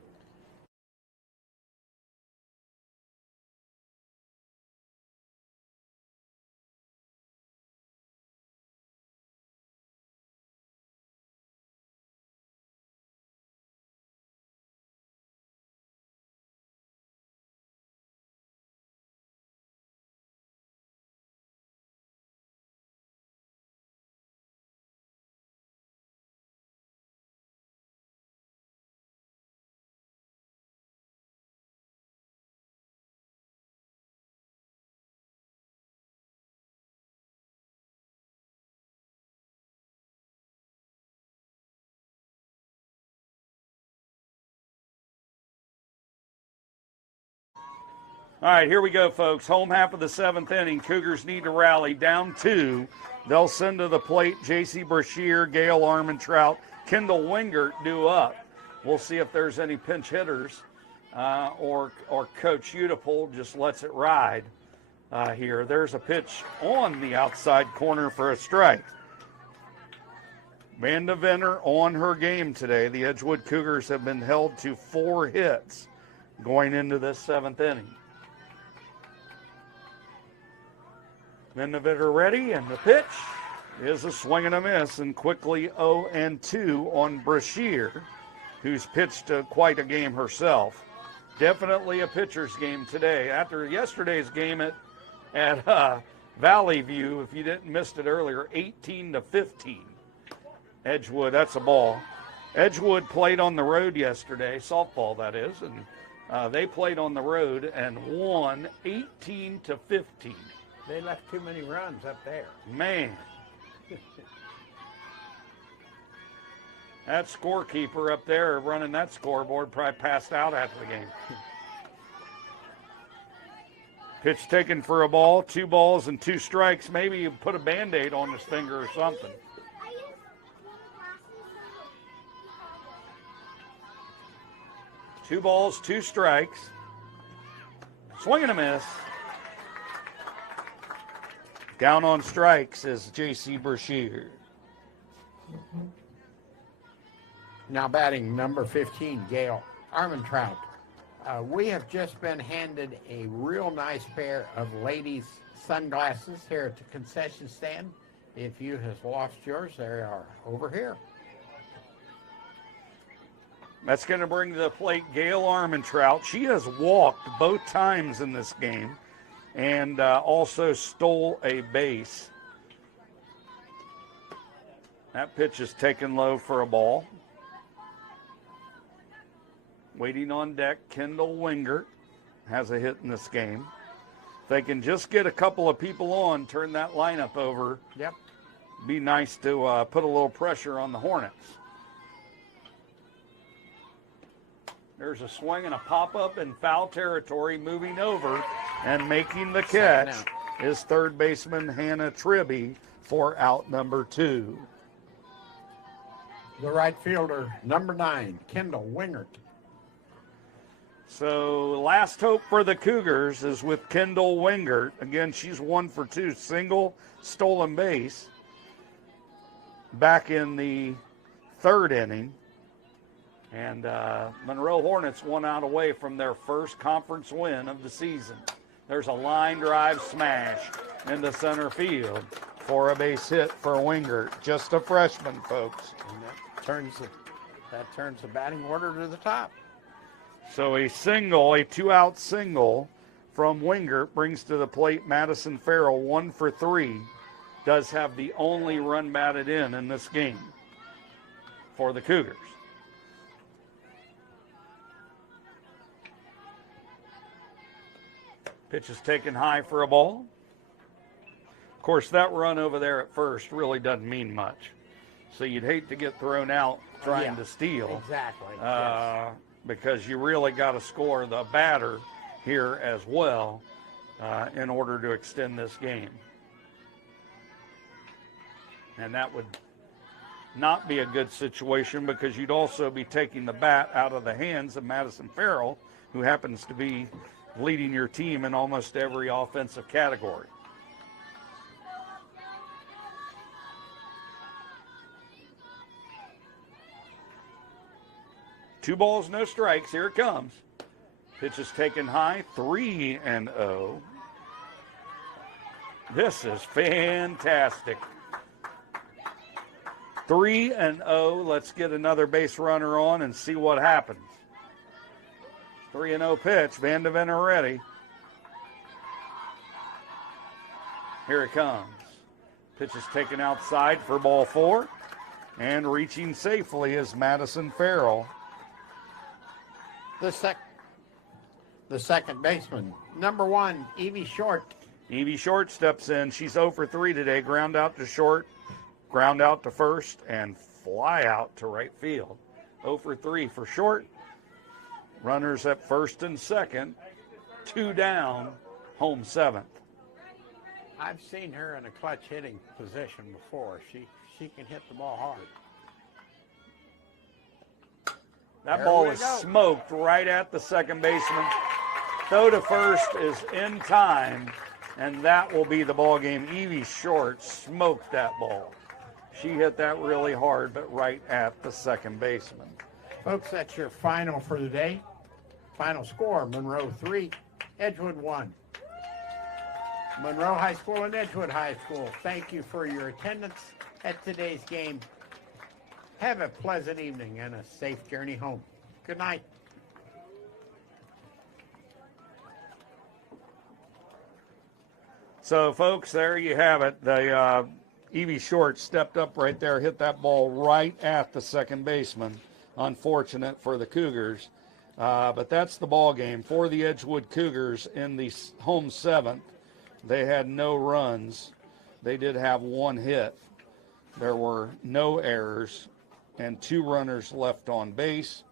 All right, here we go, folks. Home half of the 7th inning. Cougars need to rally. Down 2. They'll send to the plate J.C. Brashear, Gail Armentrout, Kendall Wingert due up. We'll see if there's any pinch hitters or Coach Udipole just lets it ride here. There's a pitch on the outside corner for a strike. Vandeventer on her game today. The Edgewood Cougars have been held to 4 hits going into this 7th inning. Vandeventer ready, and the pitch is a swing and a miss, and quickly 0-2 on Brashear, who's pitched quite a game herself. Definitely a pitcher's game today. After yesterday's game at Valley View, if you didn't missed it earlier, 18-15. Edgewood, that's a ball. Edgewood played on the road yesterday, softball that is, and they played on the road and won 18-15. They left too many runs up there. Man. That scorekeeper up there running that scoreboard probably passed out after the game. Pitch taken for a ball, 2 balls and 2 strikes. Maybe you put a Band-Aid on his finger or something. Two balls, 2 strikes. Swing and a miss. Down on strikes is J.C. Brashear. Now batting number 15, Gail Armentrout. We have just been handed a real nice pair of ladies' sunglasses here at the concession stand. If you have lost yours, they are over here. That's going to bring to the plate Gail Armentrout. She has walked both times in this game and also stole a base. That pitch is taken low for a ball. Waiting on deck, Kendall Wingert has a hit in this game. If they can just get a couple of people on, turn that lineup over. Yep. Be nice to put a little pressure on the Hornets. There's a swing and a pop-up in foul territory, moving over and making the catch is third baseman Hannah Tribby for out number 2. The right fielder, number 9, Kendall Wingert. So last hope for the Cougars is with Kendall Wingert. Again, she's 1 for 2, single, stolen base. Back in the 3rd inning. And Monroe Hornets 1 out away from their first conference win of the season. There's a line drive smash into center field for a base hit for Wingert. Just a freshman, folks. And that turns the batting order to the top. So a 2-out single from Wingert brings to the plate Madison Farrell, 1 for 3. Does have the only run batted in this game for the Cougars. Pitch is taken high for a ball. Of course, that run over there at first really doesn't mean much. So you'd hate to get thrown out trying to steal. Exactly. Because you really got to score the batter here as well in order to extend this game. And that would not be a good situation because you'd also be taking the bat out of the hands of Madison Farrell, who happens to be leading your team in almost every offensive category. Two balls, no strikes. Here it comes. Pitch is taken high, 3-0. This is fantastic. 3-0. Let's get another base runner on and see what happens. 3-0 pitch. Van de Ven ready. Here it comes. Pitch is taken outside for ball 4. And reaching safely is Madison Farrell. The second baseman, number 1, Evie Short. Evie Short steps in. She's 0 for 3 today. Ground out to short, ground out to first, and fly out to right field. 0 for 3 for Short. Runners at first and second. 2 down, home 7th. I've seen her in a clutch hitting position before. She can hit the ball hard. That ball is smoked right at the second baseman. Throw to first is in time, and that will be the ball game. Evie Short smoked that ball. She hit that really hard, but right at the second baseman. Folks, that's your final for the day. Final score, Monroe 3, Edgewood 1. Monroe High School and Edgewood High School, thank you for your attendance at today's game. Have a pleasant evening and a safe journey home. Good night. So, folks, there you have it. The Evie Short stepped up right there, hit that ball right at the second baseman. Unfortunate for the Cougars. But that's the ball game for the Edgewood Cougars in the home 7th. They had no runs. They did have 1 hit. There were no errors and 2 runners left on base.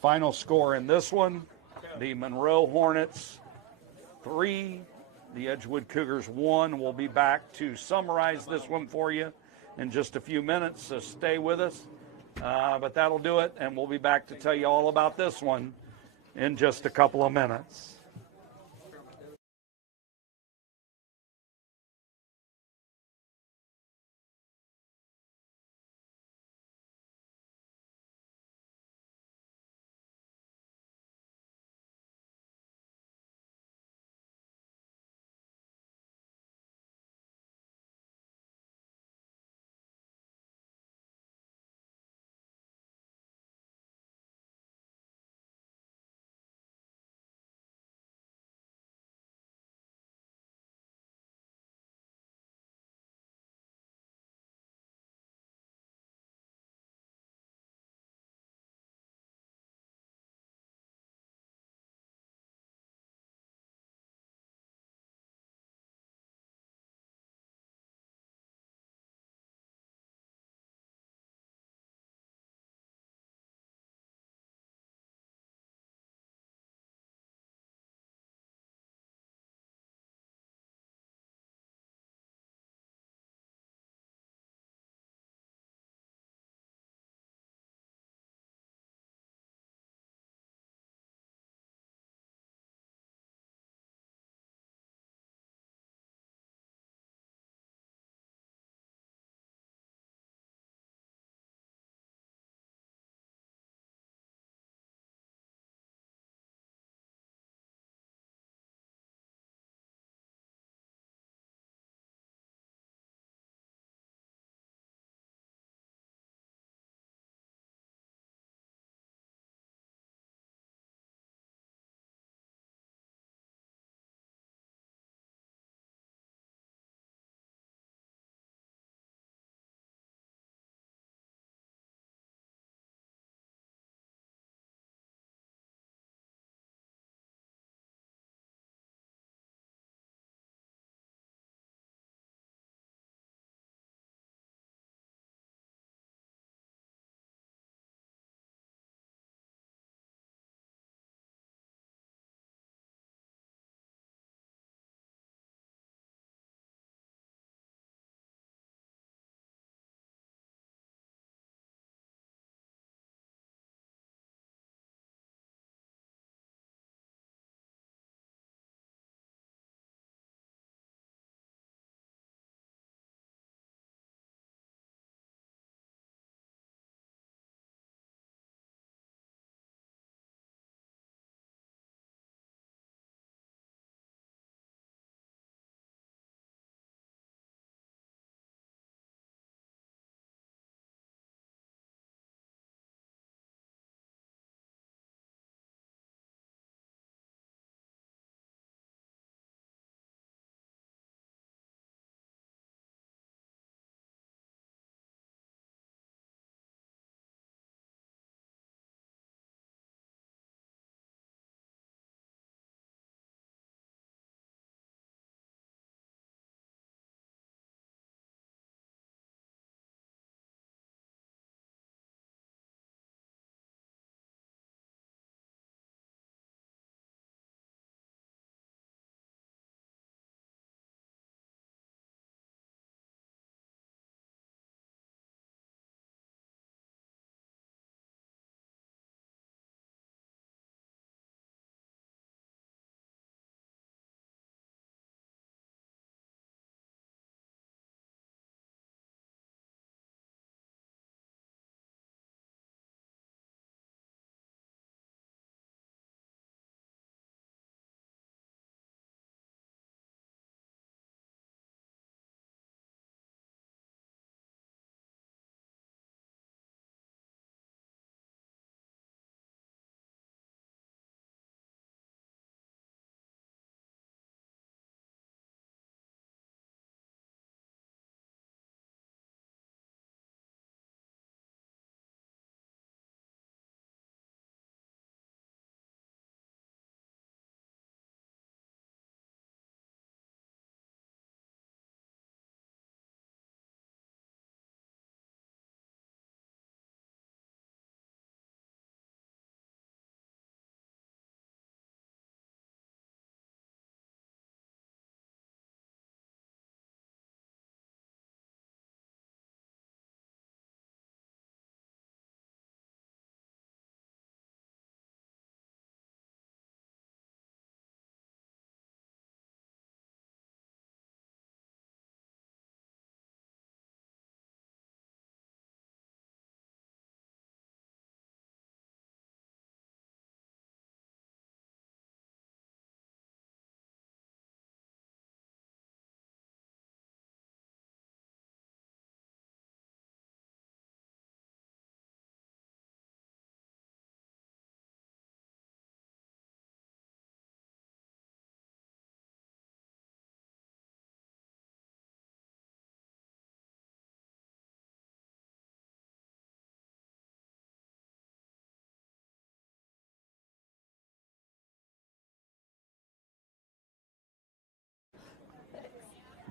Final score in this one, the Monroe Hornets 3, the Edgewood Cougars 1. We'll be back to summarize this one for you in just a few minutes, so stay with us. But that'll do it, and we'll be back to tell you all about this one in just a couple of minutes.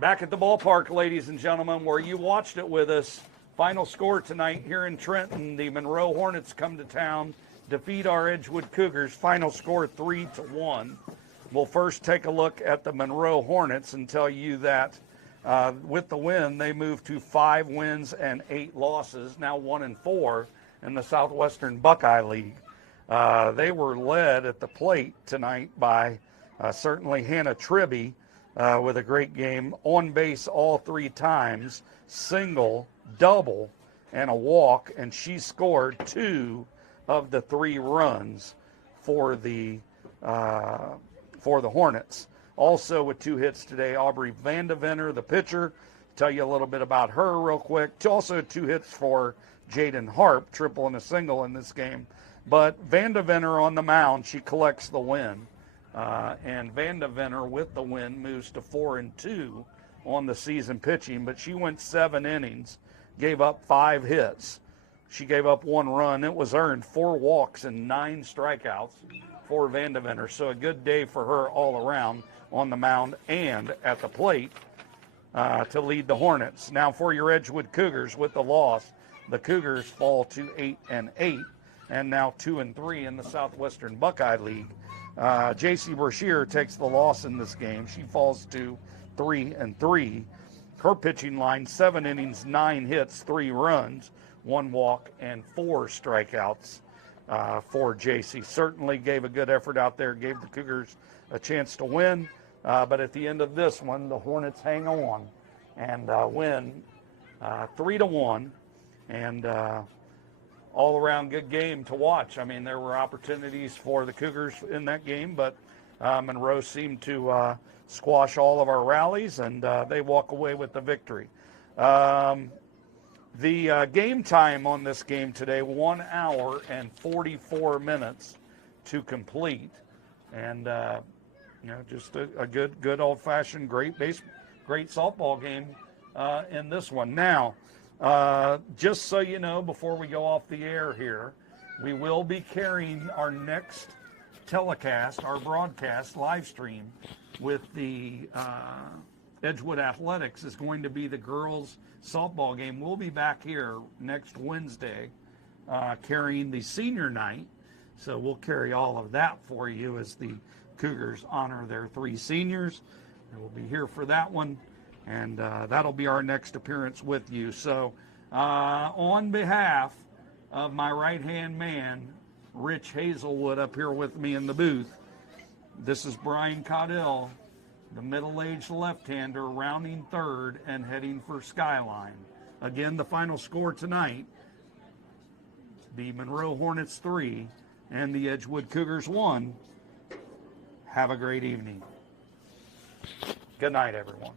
Back at the ballpark, ladies and gentlemen, where you watched it with us. Final score tonight here in Trenton. The Monroe Hornets come to town, defeat our Edgewood Cougars. Final score 3-1. We'll first take a look at the Monroe Hornets and tell you that with the win, they moved to 5 wins and 8 losses, now 1-4 in the Southwestern Buckeye League. They were led at the plate tonight by certainly Hannah Tribby with a great game, on base all 3 times, single, double, and a walk, and she scored 2 of the 3 runs for the Hornets. Also with 2 hits today, Aubrey Vandeventer, the pitcher. Tell you a little bit about her real quick. Also 2 hits for Jaden Harp, triple and a single in this game. But Vandeventer on the mound, she collects the win. And Vandeventer with the win moves to 4-2 on the season pitching. But she went 7 innings, gave up 5 hits. She gave up 1 run. It was earned, 4 walks and 9 strikeouts for Vandeventer. So a good day for her all around on the mound and at the plate to lead the Hornets. Now for your Edgewood Cougars, with the loss, the Cougars fall to 8-8 and now 2-3 in the Southwestern Buckeye League. J.C. Brashear takes the loss in this game. She falls to 3-3. Her pitching line, 7 innings, 9 hits, 3 runs, 1 walk, and 4 strikeouts for J.C. Certainly gave a good effort out there, gave the Cougars a chance to win. But at the end of this one, the Hornets hang on and win 3-1. And all around good game to watch. I mean, there were opportunities for the Cougars in that game, but Monroe seemed to squash all of our rallies, and they walk away with the victory. The game time on this game today, 1 hour and 44 minutes to complete. And, just a good old-fashioned, great softball game in this one. Now, just so you know, before we go off the air here, we will be carrying our next telecast, our broadcast live stream with the Edgewood Athletics is going to be the girls softball game. We'll be back here next Wednesday carrying the senior night. So we'll carry all of that for you as the Cougars honor their 3 seniors. And we'll be here for that one. And that'll be our next appearance with you. So on behalf of my right-hand man, Rich Hazelwood, up here with me in the booth, this is Brian Caudill, the middle-aged left-hander, rounding third and heading for Skyline. Again, the final score tonight, the Monroe Hornets 3 and the Edgewood Cougars 1. Have a great evening. Good night, everyone.